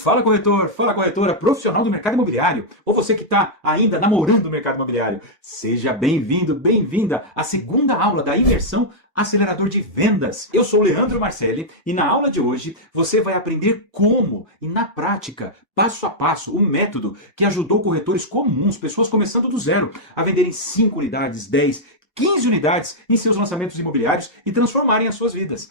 Fala corretor, fala corretora, profissional do mercado imobiliário, ou você que está ainda namorando o mercado imobiliário. Seja bem-vindo, bem-vinda à segunda aula da imersão Acelerador de Vendas. Eu sou o Leandro Marcelli e na aula de hoje você vai aprender como e na prática, passo a passo, o método que ajudou corretores comuns, pessoas começando do zero, a venderem 5 unidades, 10, 15 unidades em seus lançamentos imobiliários e transformarem as suas vidas.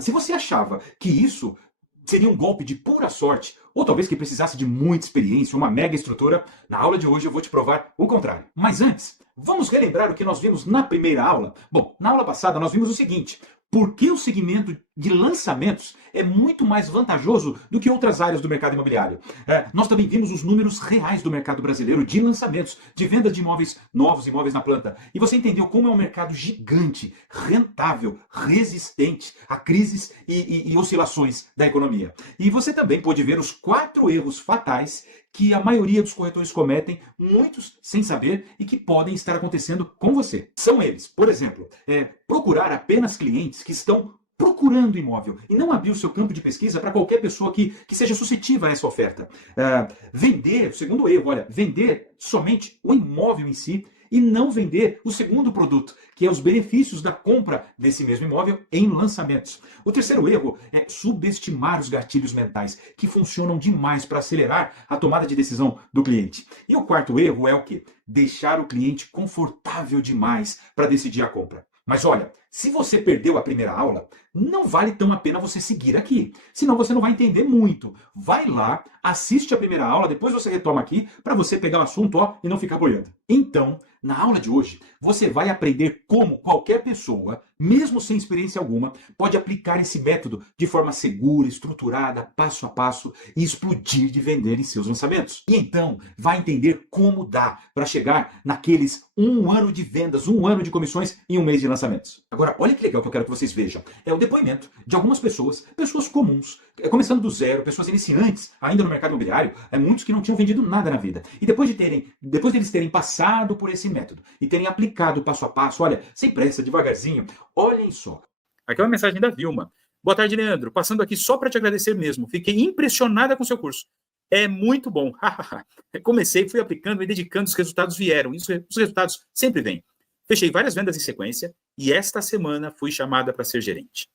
Se você achava que isso seria um golpe de pura sorte, ou talvez que precisasse de muita experiência, uma mega estrutura, na aula de hoje eu vou te provar o contrário. Mas antes, vamos relembrar o que nós vimos na primeira aula? Bom, na aula passada nós vimos o seguinte: por que o segmento de lançamentos é muito mais vantajoso do que outras áreas do mercado imobiliário? Nós também vimos os números reais do mercado brasileiro de lançamentos, de venda de imóveis novos, imóveis na planta. E você entendeu como é um mercado gigante, rentável, resistente a crises e oscilações da economia. E você também pôde ver os 4 erros fatais que a maioria dos corretores cometem, muitos sem saber e que podem estar acontecendo com você. São eles, por exemplo, procurar apenas clientes que estão procurando imóvel e não abrir o seu campo de pesquisa para qualquer pessoa que seja suscetível a essa oferta. Vender, o segundo erro, olha, vender somente o imóvel em si e não vender o segundo produto, que é os benefícios da compra desse mesmo imóvel em lançamentos. O terceiro erro é subestimar os gatilhos mentais, que funcionam demais para acelerar a tomada de decisão do cliente. E o quarto erro é o quê? Deixar o cliente confortável demais para decidir a compra. Mas olha, se você perdeu a primeira aula, não vale tão a pena você seguir aqui. Senão você não vai entender muito. Vai lá, assiste a primeira aula, depois você retoma aqui para você pegar o assunto e não ficar boiando. Então, na aula de hoje, você vai aprender como qualquer pessoa, mesmo sem experiência alguma, pode aplicar esse método de forma segura, estruturada, passo a passo e explodir de vender em seus lançamentos. E então, vai entender como dá para chegar naqueles 1 ano de vendas, 1 ano de comissões em 1 mês de lançamentos. Agora, olha que legal que eu quero que vocês vejam. É o depoimento de algumas pessoas, pessoas comuns, começando do zero, pessoas iniciantes, ainda no mercado imobiliário, muitos que não tinham vendido nada na vida. E depois deles terem passado por esse método e terem aplicado passo a passo, olha, sem pressa, devagarzinho, olhem só. Aqui é uma mensagem da Vilma. Boa tarde, Leandro. Passando aqui só para te agradecer mesmo. Fiquei impressionada com o seu curso. É muito bom. Comecei, fui aplicando, me dedicando, os resultados vieram. Os resultados sempre vêm. Fechei várias vendas em sequência e esta semana fui chamada para ser gerente.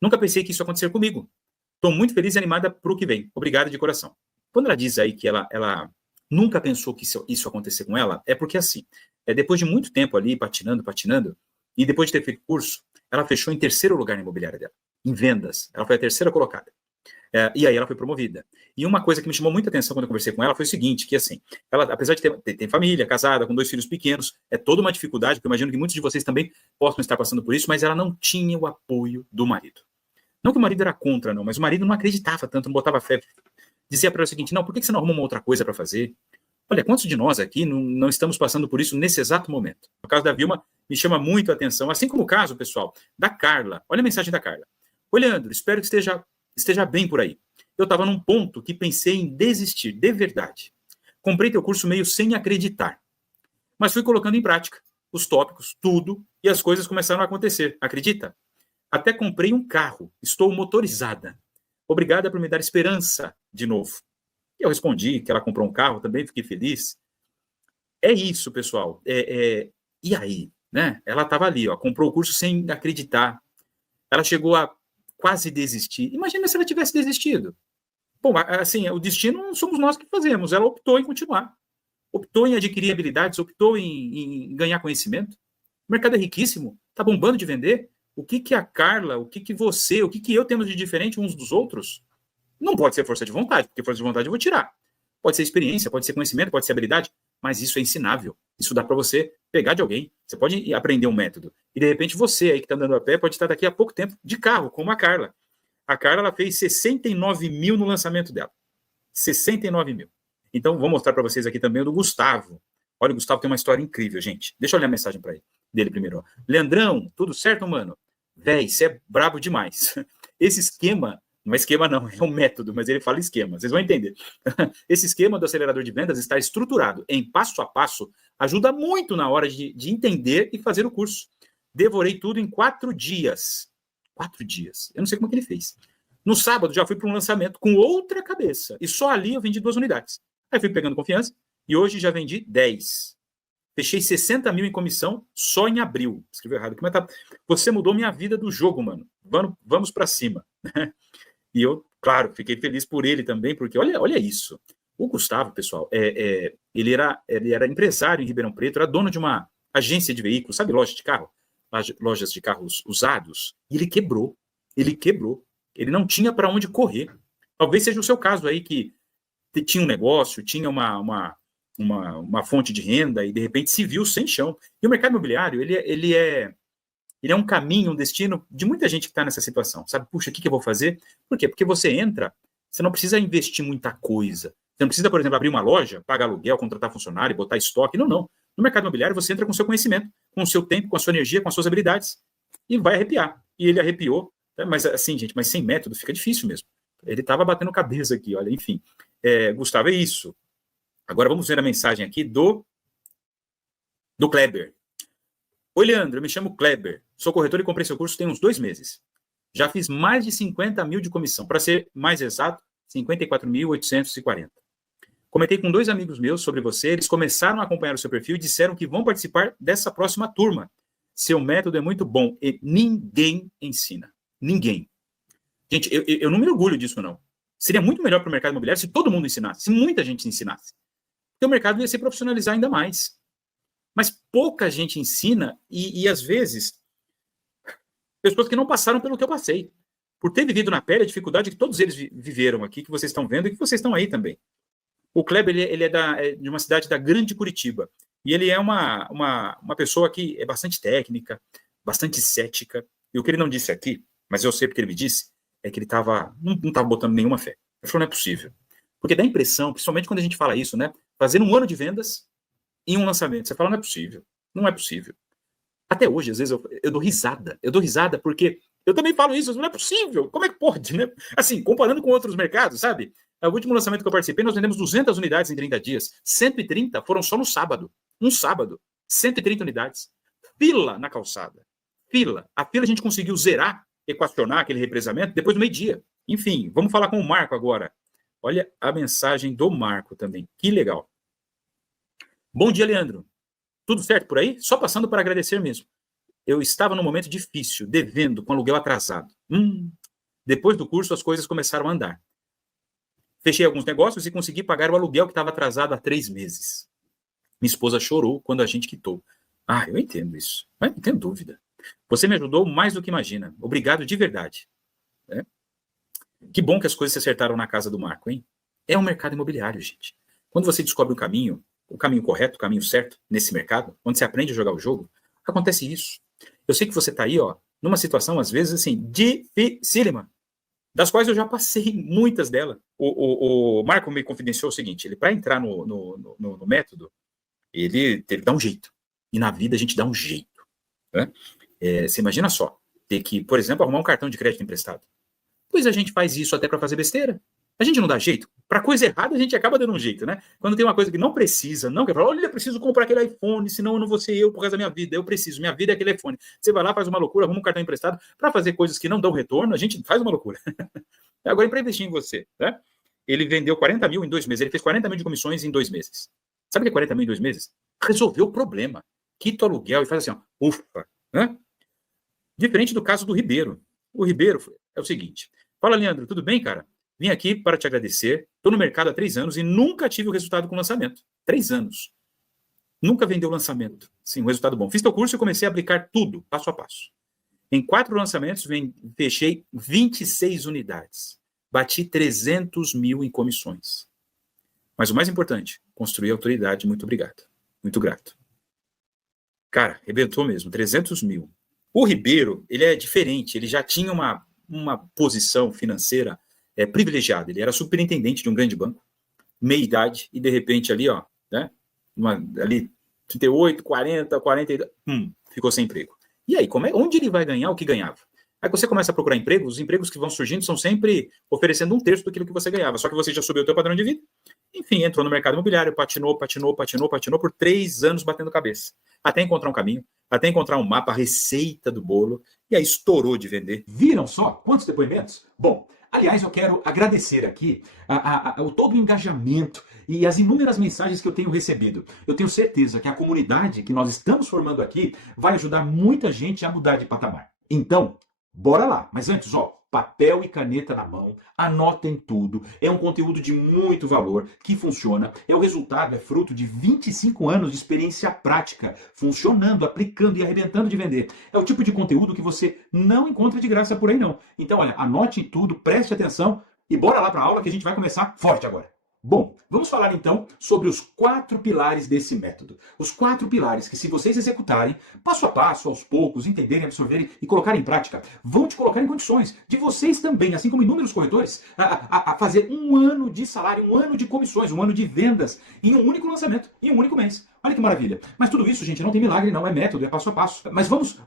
Nunca pensei que isso ia acontecer comigo. Estou muito feliz e animada para o que vem. Obrigado de coração. Quando ela diz aí que ela nunca pensou que isso ia acontecer com ela, é porque assim, depois de muito tempo ali patinando, e depois de ter feito curso, ela fechou em terceiro lugar na imobiliária dela, em vendas. Ela foi a terceira colocada. E aí ela foi promovida. E uma coisa que me chamou muita atenção quando eu conversei com ela foi o seguinte, que assim, ela, apesar de ter família, casada, com 2 filhos pequenos, é toda uma dificuldade, porque eu imagino que muitos de vocês também possam estar passando por isso, mas ela não tinha o apoio do marido. Não que o marido era contra, não, mas o marido não acreditava tanto, não botava fé. Dizia para ela o seguinte: não, por que você não arruma uma outra coisa para fazer? Olha, quantos de nós aqui não estamos passando por isso nesse exato momento? No caso da Vilma, me chama muito a atenção, assim como o caso, pessoal, da Carla. Olha a mensagem da Carla. Oi, Leandro, espero que esteja bem por aí. Eu estava num ponto que pensei em desistir, de verdade. Comprei teu curso meio sem acreditar, mas fui colocando em prática os tópicos, tudo, e as coisas começaram a acontecer. Acredita? Até comprei um carro, estou motorizada. Obrigada por me dar esperança de novo. E eu respondi que ela comprou um carro, também fiquei feliz. É isso, pessoal. E aí, né? Ela estava ali, comprou o curso sem acreditar. Ela chegou a quase desistir. Imagina se ela tivesse desistido. Bom, assim, o destino não somos nós que fazemos. Ela optou em continuar. Optou em adquirir habilidades, optou em ganhar conhecimento. O mercado é riquíssimo, está bombando de vender. O que a Carla, o que você, o que eu temos de diferente uns dos outros? Não pode ser força de vontade, porque força de vontade eu vou tirar. Pode ser experiência, pode ser conhecimento, pode ser habilidade, mas isso é ensinável. Isso dá para você pegar de alguém. Você pode aprender um método. E, de repente, você aí que está andando a pé pode estar daqui a pouco tempo de carro, como a Carla. A Carla ela fez 69 mil no lançamento dela. 69 mil. Então, vou mostrar para vocês aqui também o do Gustavo. Olha, o Gustavo tem uma história incrível, gente. Deixa eu ler a mensagem para ele, dele primeiro. Leandrão, tudo certo, mano? Véi, você é brabo demais. Esse esquema, não é esquema não, é um método, mas ele fala esquema, vocês vão entender. Esse esquema do acelerador de vendas está estruturado em passo a passo, ajuda muito na hora de entender e fazer o curso. Devorei tudo em 4 dias. 4 dias. Eu não sei como é que ele fez. No sábado, já fui para um lançamento com outra cabeça. E só ali eu vendi 2 unidades. Aí fui pegando confiança e hoje já vendi 10. Fechei 60 mil em comissão só em abril. Escreveu errado aqui, mas tá. Você mudou minha vida do jogo, mano. Vamos para cima. E eu, claro, fiquei feliz por ele também, porque olha isso. O Gustavo, pessoal, ele era empresário em Ribeirão Preto, era dono de uma agência de veículos, sabe, loja de carro? Lojas de carros usados. E ele quebrou. Ele não tinha para onde correr. Talvez seja o seu caso aí, que tinha um negócio, tinha uma fonte de renda e, de repente, se viu sem chão. E o mercado imobiliário, ele é um caminho, um destino de muita gente que está nessa situação. Sabe, puxa, o que eu vou fazer? Por quê? Porque você entra, você não precisa investir muita coisa. Você não precisa, por exemplo, abrir uma loja, pagar aluguel, contratar funcionário, botar estoque. Não. No mercado imobiliário, você entra com o seu conhecimento, com o seu tempo, com a sua energia, com as suas habilidades. E vai arrepiar. E ele arrepiou. Mas assim, gente, mas sem método fica difícil mesmo. Ele estava batendo cabeça aqui, olha, enfim. Gustavo, é isso. Agora vamos ver a mensagem aqui do Kleber. Oi, Leandro, eu me chamo Kleber. Sou corretor e comprei seu curso tem uns 2 meses. Já fiz mais de 50 mil de comissão. Para ser mais exato, 54.840. Comentei com 2 amigos meus sobre você. Eles começaram a acompanhar o seu perfil e disseram que vão participar dessa próxima turma. Seu método é muito bom e ninguém ensina. Ninguém. Gente, eu não me orgulho disso, não. Seria muito melhor para o mercado imobiliário se todo mundo ensinasse, se muita gente ensinasse. Porque o mercado ia se profissionalizar ainda mais. Mas pouca gente ensina e às vezes, pessoas que não passaram pelo que eu passei. Por ter vivido na pele a dificuldade que todos eles viveram aqui, que vocês estão vendo e que vocês estão aí também. O Kleber, ele é de uma cidade da Grande Curitiba. E ele é uma pessoa que é bastante técnica, bastante cética. E o que ele não disse aqui, mas eu sei porque ele me disse, é que ele não estava botando nenhuma fé. Ele falou, não é possível. Porque dá a impressão, principalmente quando a gente fala isso, né? Fazer um ano de vendas em um lançamento. Você fala, não é possível. Não é possível. Até hoje, às vezes, eu dou risada. Eu dou risada porque eu também falo isso, não é possível. Como é que pode, né? Assim, comparando com outros mercados, sabe? O último lançamento que eu participei, nós vendemos 200 unidades em 30 dias. 130 foram só no sábado. Um sábado. 130 unidades. Fila na calçada. Fila. A fila a gente conseguiu zerar, equacionar aquele represamento depois do meio-dia. Enfim, vamos falar com o Marco agora. Olha a mensagem do Marco também. Que legal. Bom dia, Leandro. Tudo certo por aí? Só passando para agradecer mesmo. Eu estava num momento difícil, devendo, com aluguel atrasado. Depois do curso, as coisas começaram a andar. Fechei alguns negócios e consegui pagar o aluguel que estava atrasado há 3 meses. Minha esposa chorou quando a gente quitou. Eu entendo isso. Mas não tenho dúvida. Você me ajudou mais do que imagina. Obrigado de verdade. Que bom que as coisas se acertaram na casa do Marco, hein? É um mercado imobiliário, gente. Quando você descobre o caminho correto, o caminho certo nesse mercado, onde você aprende a jogar o jogo, acontece isso. Eu sei que você está aí, numa situação, às vezes, assim, dificílima, das quais eu já passei muitas delas. O Marco me confidenciou o seguinte, ele, para entrar no método, ele teve que dar um jeito. E na vida a gente dá um jeito. Né? Você imagina só, ter que, por exemplo, arrumar um cartão de crédito emprestado. Pois a gente faz isso até para fazer besteira. A gente não dá jeito. Para coisa errada, a gente acaba dando um jeito, né? Quando tem uma coisa que não precisa, não quer falar, olha, eu preciso comprar aquele iPhone, senão eu não vou ser eu por causa da minha vida. Eu preciso, minha vida é aquele iPhone. Você vai lá, faz uma loucura, arruma um cartão emprestado para fazer coisas que não dão retorno, a gente faz uma loucura. Agora, para investir em você, né? Ele vendeu 40 mil em 2 meses, ele fez 40 mil de comissões em 2 meses. Sabe o que é 40 mil em 2 meses? Resolveu o problema. Quita o aluguel e faz assim, ufa, né? Diferente do caso do Ribeiro. O Ribeiro é o seguinte, fala, Leandro, tudo bem, cara? Vim aqui para te agradecer. Estou no mercado há 3 anos e nunca tive o resultado com lançamento. 3 anos. Nunca vendeu lançamento. Sim, um resultado bom. Fiz teu curso e comecei a aplicar tudo, passo a passo. Em 4 lançamentos, fechei 26 unidades. Bati 300 mil em comissões. Mas o mais importante, construí autoridade. Muito obrigado. Muito grato. Cara, arrebentou mesmo. 300 mil. O Ribeiro, ele é diferente. Ele já tinha uma posição financeira privilegiado. Ele era superintendente de um grande banco, meia idade, e de repente ali, né, ali 38, 40, 42, ficou sem emprego. E aí, onde ele vai ganhar o que ganhava? Aí você começa a procurar empregos, os empregos que vão surgindo são sempre oferecendo 1/3 daquilo que você ganhava, só que você já subiu o teu padrão de vida. Enfim, entrou no mercado imobiliário, patinou por 3 anos batendo cabeça, até encontrar um caminho, até encontrar um mapa, a receita do bolo, e aí estourou de vender. Viram só quantos depoimentos? Bom, Aliás, eu quero agradecer aqui todo o engajamento e as inúmeras mensagens que eu tenho recebido. Eu tenho certeza que a comunidade que nós estamos formando aqui vai ajudar muita gente a mudar de patamar. Então, bora lá. Mas antes, papel e caneta na mão, anotem tudo. É um conteúdo de muito valor, que funciona. O resultado é fruto de 25 anos de experiência prática, funcionando, aplicando e arrebentando de vender. É o tipo de conteúdo que você não encontra de graça por aí não. Então, olha, anote tudo, preste atenção e bora lá para a aula que a gente vai começar forte agora. Bom, vamos falar então sobre os 4 pilares desse método. Os 4 pilares que, se vocês executarem, passo a passo, aos poucos, entenderem, absorverem e colocarem em prática, vão te colocar em condições de vocês também, assim como inúmeros corretores, a fazer um ano de salário, um ano de comissões, um ano de vendas em um único lançamento, em um único mês. Olha que maravilha. Mas tudo isso, gente, não tem milagre, não. É método, é passo a passo. Mas vamos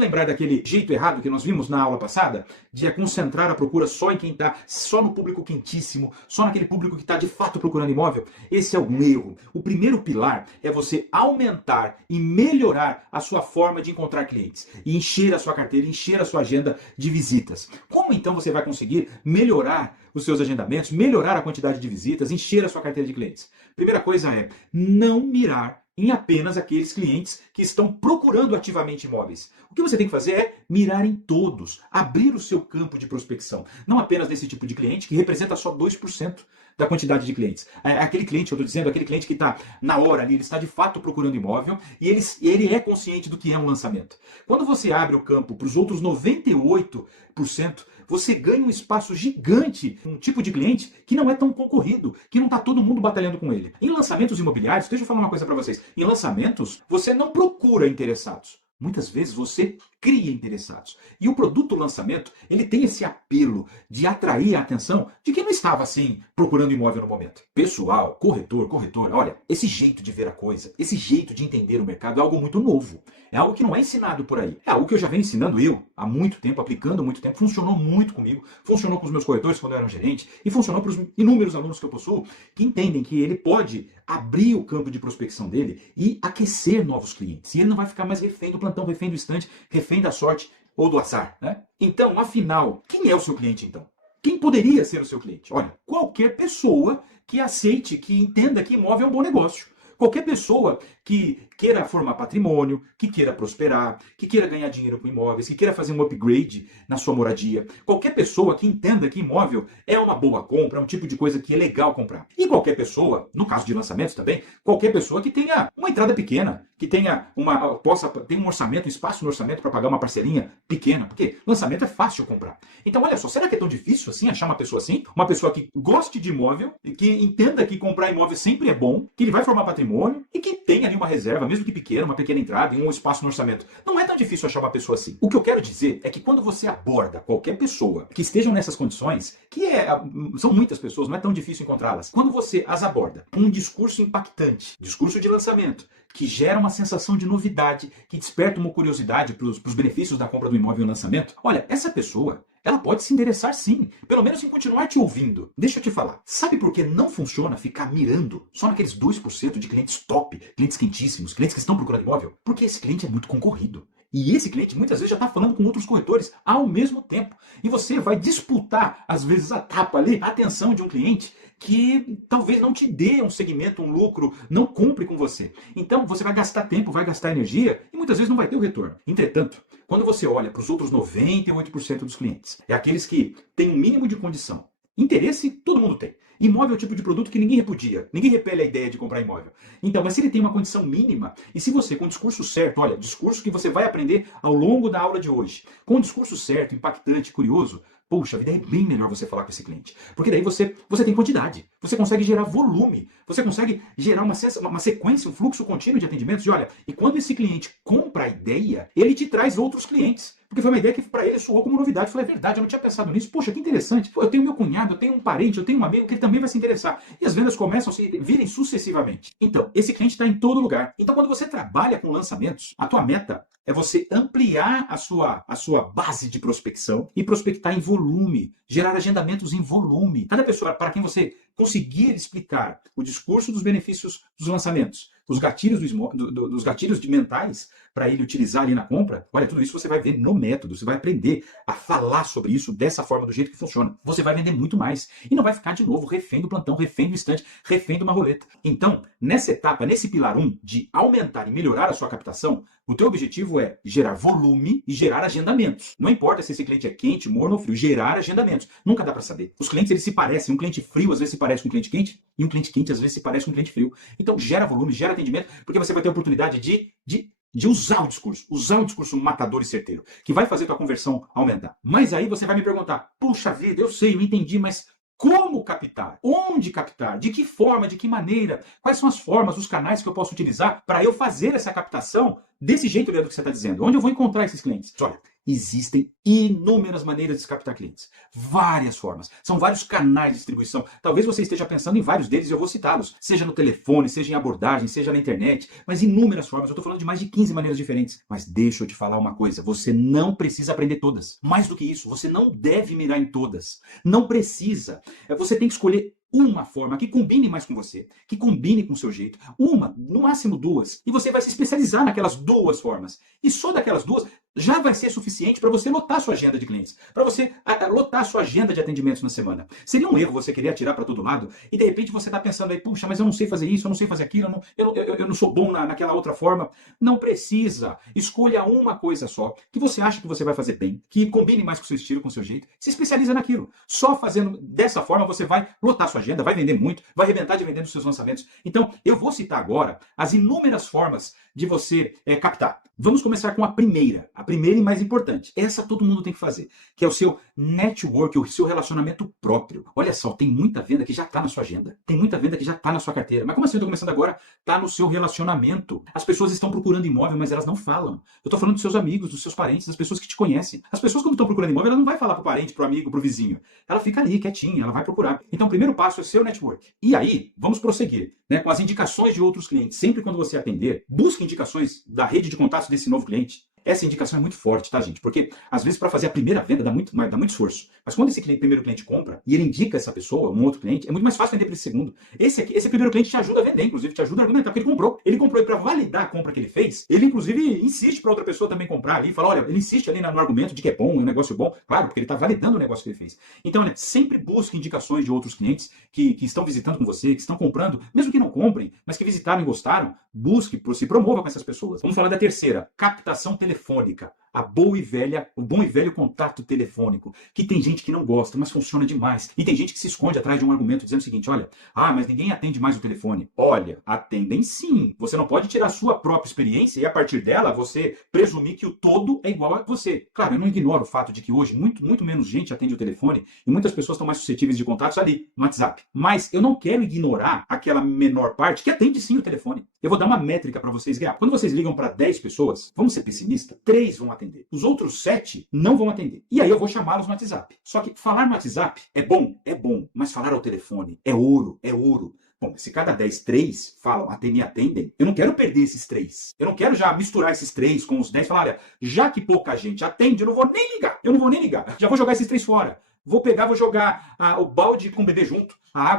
lembrar daquele jeito errado que nós vimos na aula passada, de concentrar a procura só em quem está, só no público quentíssimo, só naquele público que está de fato procurando imóvel? Esse é um erro. O primeiro pilar é você aumentar e melhorar a sua forma de encontrar clientes e encher a sua carteira, encher a sua agenda de visitas. Como então você vai conseguir melhorar os seus agendamentos, melhorar a quantidade de visitas, encher a sua carteira de clientes? Primeira coisa é não mirar em apenas aqueles clientes que estão procurando ativamente imóveis. O que você tem que fazer é mirar em todos, abrir o seu campo de prospecção. Não apenas nesse tipo de cliente, que representa só 2% da quantidade de clientes. Aquele cliente, eu estou dizendo, aquele cliente que está na hora ali, ele está de fato procurando imóvel e ele é consciente do que é um lançamento. Quando você abre o campo para os outros 98%, você ganha um espaço gigante, um tipo de cliente que não é tão concorrido, que não está todo mundo batalhando com ele. Em lançamentos imobiliários, deixa eu falar uma coisa para vocês. Em lançamentos, você não procura interessados. Muitas vezes você cria interessados. E o produto lançamento, ele tem esse apelo de atrair a atenção de quem não estava assim procurando imóvel no momento. Pessoal, corretora, olha, esse jeito de ver a coisa, esse jeito de entender o mercado é algo muito novo. É algo que não é ensinado por aí. É algo que eu já venho ensinando há muito tempo, aplicando há muito tempo. Funcionou muito comigo, funcionou com os meus corretores quando eu era um gerente e funcionou para os inúmeros alunos que eu possuo que entendem que ele pode abrir o campo de prospecção dele e aquecer novos clientes. E ele não vai ficar mais refém do plantão, refém do instante, refém da sorte ou do azar, né? Então, afinal, quem é o seu cliente então? Quem poderia ser o seu cliente? Olha, qualquer pessoa que aceite, que entenda que imóvel é um bom negócio. Qualquer pessoa que queira formar patrimônio, que queira prosperar, que queira ganhar dinheiro com imóveis, que queira fazer um upgrade na sua moradia. Qualquer pessoa que entenda que imóvel é uma boa compra, é um tipo de coisa que é legal comprar. E qualquer pessoa, no caso de lançamentos também, qualquer pessoa que tenha uma entrada pequena, que tenha tem um orçamento, um espaço no orçamento para pagar uma parcelinha pequena, porque lançamento é fácil comprar. Então, olha só, será que é tão difícil assim achar uma pessoa assim? Uma pessoa que goste de imóvel, que entenda que comprar imóvel sempre é bom, que ele vai formar patrimônio e que tenha ali uma reserva, mesmo que pequena, uma pequena entrada e um espaço no orçamento. Não é tão difícil achar uma pessoa assim. O que eu quero dizer é que quando você aborda qualquer pessoa que estejam nessas condições, são muitas pessoas, não é tão difícil encontrá-las. Quando você as aborda com um discurso impactante, discurso de lançamento, que gera uma sensação de novidade, que desperta uma curiosidade para os benefícios da compra do imóvel e lançamento, olha, essa pessoa, ela pode se interessar sim, pelo menos em continuar te ouvindo. Deixa eu te falar, sabe por que não funciona ficar mirando só naqueles 2% de clientes top, clientes quentíssimos, clientes que estão procurando imóvel? Porque esse cliente é muito concorrido. E esse cliente muitas vezes já está falando com outros corretores ao mesmo tempo. E você vai disputar, às vezes, a tapa ali, a atenção de um cliente que talvez não te dê um segmento, um lucro, não cumpre com você. Então você vai gastar tempo, vai gastar energia e muitas vezes não vai ter o retorno. Entretanto, quando você olha para os outros 98% dos clientes, é aqueles que têm um mínimo de condição. Interesse, todo mundo tem. Imóvel é o tipo de produto que ninguém repudia, ninguém repele a ideia de comprar imóvel. Então, mas se ele tem uma condição mínima, e se você, com o discurso certo, olha, discurso que você vai aprender ao longo da aula de hoje, com o discurso certo, impactante, curioso, poxa, a vida é bem melhor você falar com esse cliente. Porque daí você tem quantidade, você consegue gerar volume, você consegue gerar uma sequência, um fluxo contínuo de atendimentos. E olha, e quando esse cliente compra a ideia, ele te traz outros clientes. Porque foi uma ideia que para ele soou como novidade. Eu falei, é verdade, eu não tinha pensado nisso. Poxa, que interessante. Eu tenho meu cunhado, eu tenho um parente, eu tenho um amigo que ele também vai se interessar. E as vendas começam a se virem sucessivamente. Então, esse cliente está em todo lugar. Então, quando você trabalha com lançamentos, a tua meta é você ampliar a sua base de prospecção e prospectar em volume, gerar agendamentos em volume. Cada pessoa para quem você conseguir explicar o discurso dos benefícios dos lançamentos, os gatilhos, dos gatilhos mentais para ele utilizar ali na compra, olha, tudo isso você vai ver no método, você vai aprender a falar sobre isso dessa forma, do jeito que funciona. Você vai vender muito mais e não vai ficar de novo refém do plantão, refém do instante, refém de uma roleta. Então, nessa etapa, nesse pilar 1 de aumentar e melhorar a sua captação, o teu objetivo é gerar volume e gerar agendamentos. Não importa se esse cliente é quente, morno ou frio, gerar agendamentos. Nunca dá para saber. Os clientes, eles se parecem. Um cliente frio às vezes se parece com um cliente quente e um cliente quente às vezes se parece com um cliente frio. Então gera volume, gera atendimento, porque você vai ter a oportunidade de usar o discurso matador e certeiro, que vai fazer tua conversão aumentar. Mas aí você vai me perguntar, puxa vida, eu sei, eu entendi, mas como captar? Onde captar? De que forma? De que maneira? Quais são as formas, os canais que eu posso utilizar para eu fazer essa captação desse jeito, Leandro, que você está dizendo? Onde eu vou encontrar esses clientes? Olha, existem inúmeras maneiras de captar clientes. Várias formas. São vários canais de distribuição. Talvez você esteja pensando em vários deles e eu vou citá-los. Seja no telefone, seja em abordagem, seja na internet. Mas inúmeras formas. Eu estou falando de mais de 15 maneiras diferentes. Mas deixa eu te falar uma coisa. Você não precisa aprender todas. Mais do que isso, você não deve mirar em todas. Não precisa. Você tem que escolher uma forma que combine mais com você, que combine com o seu jeito, uma, no máximo duas, e você vai se especializar naquelas duas formas. E só daquelas duas já vai ser suficiente para você lotar sua agenda de clientes, para você lotar sua agenda de atendimentos na semana. Seria um erro você querer atirar para todo lado e de repente você está pensando aí, puxa, mas eu não sei fazer isso, eu não sei fazer aquilo, eu não sou bom naquela outra forma. Não precisa. Escolha uma coisa só, que você acha que você vai fazer bem, que combine mais com o seu estilo, com o seu jeito, se especializa naquilo. Só fazendo dessa forma você vai lotar sua agenda, vai vender muito, vai arrebentar de vender nos seus lançamentos. Então, eu vou citar agora as inúmeras formas de você captar. Vamos começar com a primeira e mais importante. Essa todo mundo tem que fazer, que é o seu network, o seu relacionamento próprio. Olha só, tem muita venda que já está na sua agenda, tem muita venda que já está na sua carteira. Mas como assim eu estou começando agora? Está no seu relacionamento. As pessoas estão procurando imóvel, mas elas não falam. Eu estou falando dos seus amigos, dos seus parentes, das pessoas que te conhecem. As pessoas quando estão procurando imóvel, ela não vai falar para o parente, para o amigo, para o vizinho. Ela fica ali, quietinha, ela vai procurar. Então o primeiro passo é o seu network. E aí, vamos prosseguir, né, com as indicações de outros clientes. Sempre quando você atender, busque indicações da rede de contatos desse novo cliente. Essa indicação é muito forte, tá, gente? Porque, às vezes, para fazer a primeira venda dá muito esforço. Mas quando esse primeiro cliente compra e ele indica essa pessoa, um outro cliente, é muito mais fácil vender para esse segundo. Esse primeiro cliente te ajuda a vender, inclusive, te ajuda a argumentar, porque ele comprou. Ele comprou e para validar a compra que ele fez, ele, inclusive, insiste para outra pessoa também comprar ali. Fala, olha, ele insiste ali no argumento de que é bom, é um negócio bom. Claro, porque ele está validando o negócio que ele fez. Então, olha, sempre busque indicações de outros clientes que estão visitando com você, que estão comprando, mesmo que não comprem, mas que visitaram e gostaram. Busque, se promova com essas pessoas. Vamos falar da terceira, captação telefônica. O bom e velho contato telefônico, que tem gente que não gosta, mas funciona demais. E tem gente que se esconde atrás de um argumento dizendo o seguinte, olha, mas ninguém atende mais o telefone. Olha, atendem sim. Você não pode tirar a sua própria experiência e a partir dela você presumir que o todo é igual a você. Claro, eu não ignoro o fato de que hoje muito menos gente atende o telefone e muitas pessoas estão mais suscetíveis de contatos ali, no WhatsApp. Mas eu não quero ignorar aquela menor parte que atende sim o telefone. Eu vou dar uma métrica para vocês guiar. Quando vocês ligam para 10 pessoas, vamos ser pessimistas, 3 vão atender. Os outros 7 não vão atender. E aí eu vou chamá-los no WhatsApp. Só que falar no WhatsApp é bom, mas falar ao telefone é ouro, é ouro. Bom, se cada 10, 3 falam, me atendem, eu não quero perder esses 3. Eu não quero já misturar esses 3 com os 10 e falar, olha, já que pouca gente atende, eu não vou nem ligar. Já vou jogar esses 3 fora. Vou jogar o balde com o bebê junto.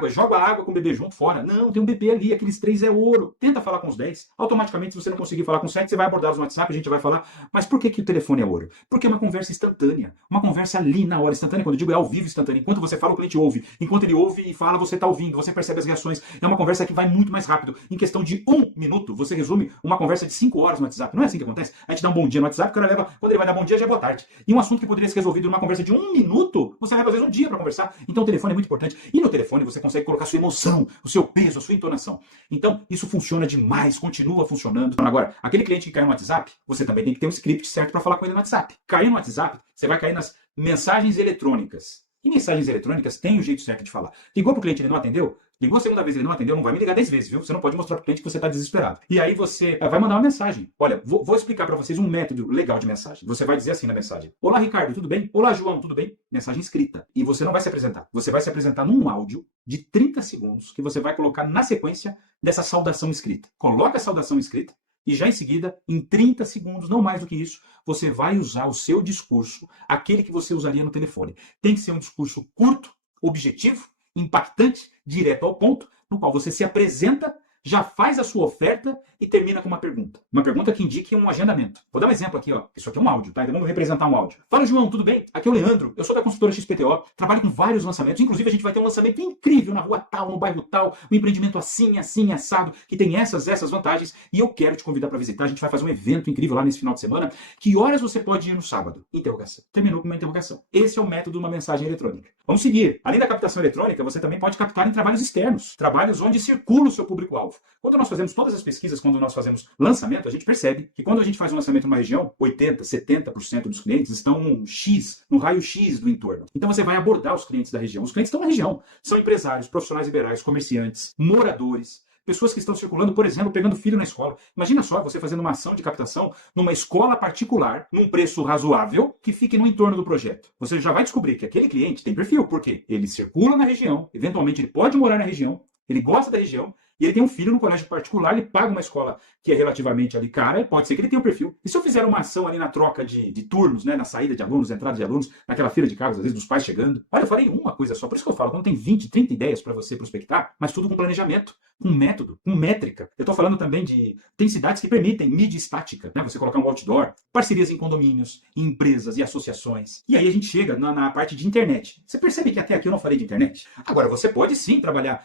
Joga a água com o bebê junto fora. Não, tem um bebê ali, aqueles 3 é ouro. Tenta falar com os 10. Automaticamente, se você não conseguir falar com 7, você vai abordá-los no WhatsApp, a gente vai falar. Mas por que o telefone é ouro? Porque é uma conversa instantânea. Uma conversa ali na hora. Instantânea, quando eu digo é ao vivo instantânea. Enquanto você fala, o cliente ouve. Enquanto ele ouve e fala, você está ouvindo. Você percebe as reações. É uma conversa que vai muito mais rápido. Em questão de 1 minuto, você resume uma conversa de 5 horas no WhatsApp. Não é assim que acontece? A gente dá um bom dia no WhatsApp, o cara leva, quando ele vai dar bom dia, já é boa tarde. E um assunto que poderia ser resolvido numa conversa de 1 minuto, você leva às vezes um dia para conversar. Então o telefone é muito importante. E no telefone você consegue colocar sua emoção, o seu peso, a sua entonação. Então isso funciona demais, continua funcionando. Agora, aquele cliente que caiu no WhatsApp, você também tem que ter um script certo para falar com ele no WhatsApp. Cair no WhatsApp, você vai cair nas mensagens eletrônicas. E mensagens eletrônicas tem o jeito certo de falar. Ligou pro cliente, ele não atendeu? Ligou a segunda vez, ele não atendeu, não vai me ligar 10 vezes, viu? Você não pode mostrar pro cliente que você está desesperado. E aí você vai mandar uma mensagem. Olha, vou explicar para vocês um método legal de mensagem. Você vai dizer assim na mensagem. Olá, Ricardo, tudo bem? Olá, João, tudo bem? Mensagem escrita. E você não vai se apresentar. Você vai se apresentar num áudio de 30 segundos que você vai colocar na sequência dessa saudação escrita. Coloca a saudação escrita e já em seguida, em 30 segundos, não mais do que isso, você vai usar o seu discurso, aquele que você usaria no telefone. Tem que ser um discurso curto, objetivo, impactante, direto ao ponto, no qual você se apresenta já faz a sua oferta e termina com uma pergunta. Uma pergunta que indique um agendamento. Vou dar um exemplo aqui, ó. Isso aqui é um áudio, tá? Então vamos representar um áudio. Fala, João, tudo bem? Aqui é o Leandro, eu sou da consultora XPTO, trabalho com vários lançamentos, inclusive a gente vai ter um lançamento incrível na rua tal, no bairro tal, um empreendimento assim, assim, assado, que tem essas vantagens, e eu quero te convidar para visitar. A gente vai fazer um evento incrível lá nesse final de semana. Que horas você pode ir no sábado? Interrogação. Terminou com uma interrogação. Esse é o método de uma mensagem eletrônica. Vamos seguir. Além da captação eletrônica, você também pode captar em trabalhos externos, trabalhos onde circula o seu público-alvo. Quando nós fazemos todas as pesquisas, quando nós fazemos lançamento, a gente percebe que quando a gente faz um lançamento numa região, 80%, 70% dos clientes estão no raio X do entorno. Então você vai abordar os clientes da região. Os clientes estão na região. São empresários, profissionais liberais, comerciantes, moradores, pessoas que estão circulando, por exemplo, pegando filho na escola. Imagina só você fazendo uma ação de captação numa escola particular, num preço razoável, que fique no entorno do projeto. Você já vai descobrir que aquele cliente tem perfil, porque ele circula na região, eventualmente ele pode morar na região, ele gosta da região, e ele tem um filho no colégio particular, ele paga uma escola que é relativamente ali cara, pode ser que ele tenha um perfil. E se eu fizer uma ação ali na troca de turnos, né, na saída de alunos, entrada de alunos, naquela fila de carros, às vezes dos pais chegando. Olha, eu falei uma coisa só, por isso que eu falo, quando tem 20, 30 ideias para você prospectar, mas tudo com planejamento, com método, com métrica. Eu estou falando também tem cidades que permitem mídia estática, né, você colocar um outdoor, parcerias em condomínios, em empresas e associações. E aí a gente chega na parte de internet. Você percebe que até aqui eu não falei de internet? Agora, você pode sim trabalhar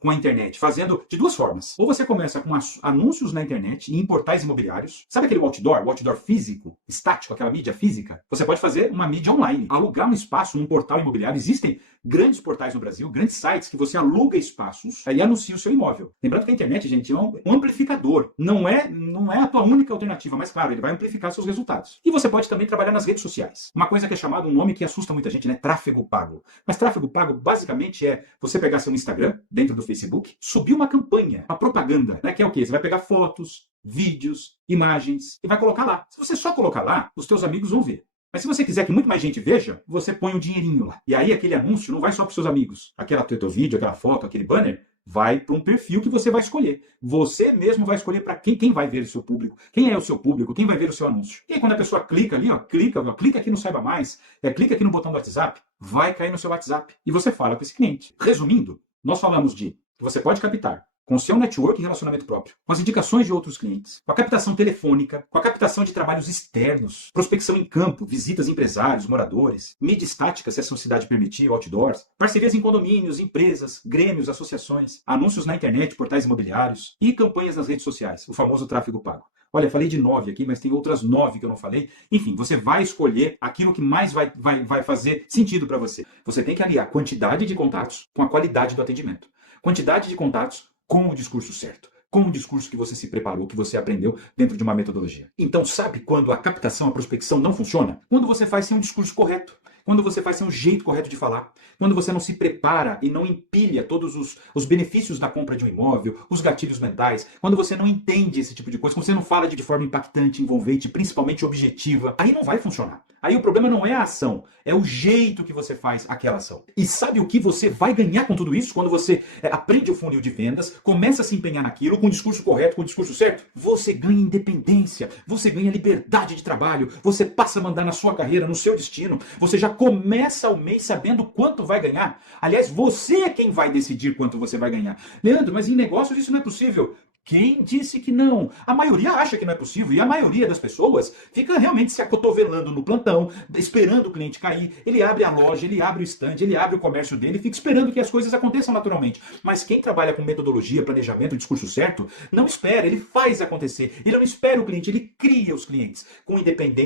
com a internet, fazendo de duas formas. Ou você começa com anúncios na internet e em portais imobiliários. Sabe aquele outdoor, o outdoor físico, estático, aquela mídia física? Você pode fazer uma mídia online, alugar um espaço num portal imobiliário. Existem grandes portais no Brasil, grandes sites que você aluga espaços e anuncia o seu imóvel. Lembrando que a internet, gente, é um amplificador. Não é a tua única alternativa, mas claro, ele vai amplificar seus resultados. E você pode também trabalhar nas redes sociais. Uma coisa que é chamada, um nome que assusta muita gente, né? Tráfego pago. Mas tráfego pago basicamente é você pegar seu Instagram, dentro do Facebook, subir uma campanha, uma propaganda, né? Que é o quê? Você vai pegar fotos, vídeos, imagens e vai colocar lá. Se você só colocar lá, os teus amigos vão ver. Mas se você quiser que muito mais gente veja, você põe um dinheirinho lá. E aí aquele anúncio não vai só para os seus amigos. Teu vídeo, aquela foto, aquele banner, vai para um perfil que você vai escolher. Você mesmo vai escolher para quem vai ver o seu público. Quem é o seu público, quem vai ver o seu anúncio. E aí quando a pessoa clica ali, clica aqui no Saiba Mais, clica aqui no botão do WhatsApp, vai cair no seu WhatsApp. E você fala com esse cliente. Resumindo, nós falamos de que você pode captar com o seu network e relacionamento próprio, com as indicações de outros clientes, com a captação telefônica, com a captação de trabalhos externos, prospecção em campo, visitas a empresários, moradores, mídia estática, se a sua cidade permitir, outdoors, parcerias em condomínios, empresas, grêmios, associações, anúncios na internet, portais imobiliários e campanhas nas redes sociais, o famoso tráfego pago. Olha, falei de 9 aqui, mas tem outras 9 que eu não falei. Enfim, você vai escolher aquilo que mais vai fazer sentido para você. Você tem que aliar quantidade de contatos com a qualidade do atendimento. Quantidade de contatos com o discurso certo, com o discurso que você se preparou, que você aprendeu dentro de uma metodologia. Então, sabe quando a captação, a prospecção não funciona? Quando você faz sem um discurso correto, quando você faz sem um jeito correto de falar, quando você não se prepara e não empilha todos os benefícios da compra de um imóvel, os gatilhos mentais, quando você não entende esse tipo de coisa, quando você não fala de forma impactante, envolvente, principalmente objetiva, aí não vai funcionar. Aí o problema não é a ação, é o jeito que você faz aquela ação. E sabe o que você vai ganhar com tudo isso? Quando você aprende o funil de vendas, começa a se empenhar naquilo, com o discurso correto, com o discurso certo, você ganha independência, você ganha liberdade de trabalho, você passa a mandar na sua carreira, no seu destino, você já começa o mês sabendo quanto vai ganhar. Aliás, você é quem vai decidir quanto você vai ganhar. Leandro, mas em negócios isso não é possível. Quem disse que não? A maioria acha que não é possível e a maioria das pessoas fica realmente se acotovelando no plantão, esperando o cliente cair. Ele abre a loja, ele abre o stand, ele abre o comércio dele, fica esperando que as coisas aconteçam naturalmente. Mas quem trabalha com metodologia, planejamento, discurso certo, não espera, ele faz acontecer. Ele não espera o cliente, ele cria os clientes,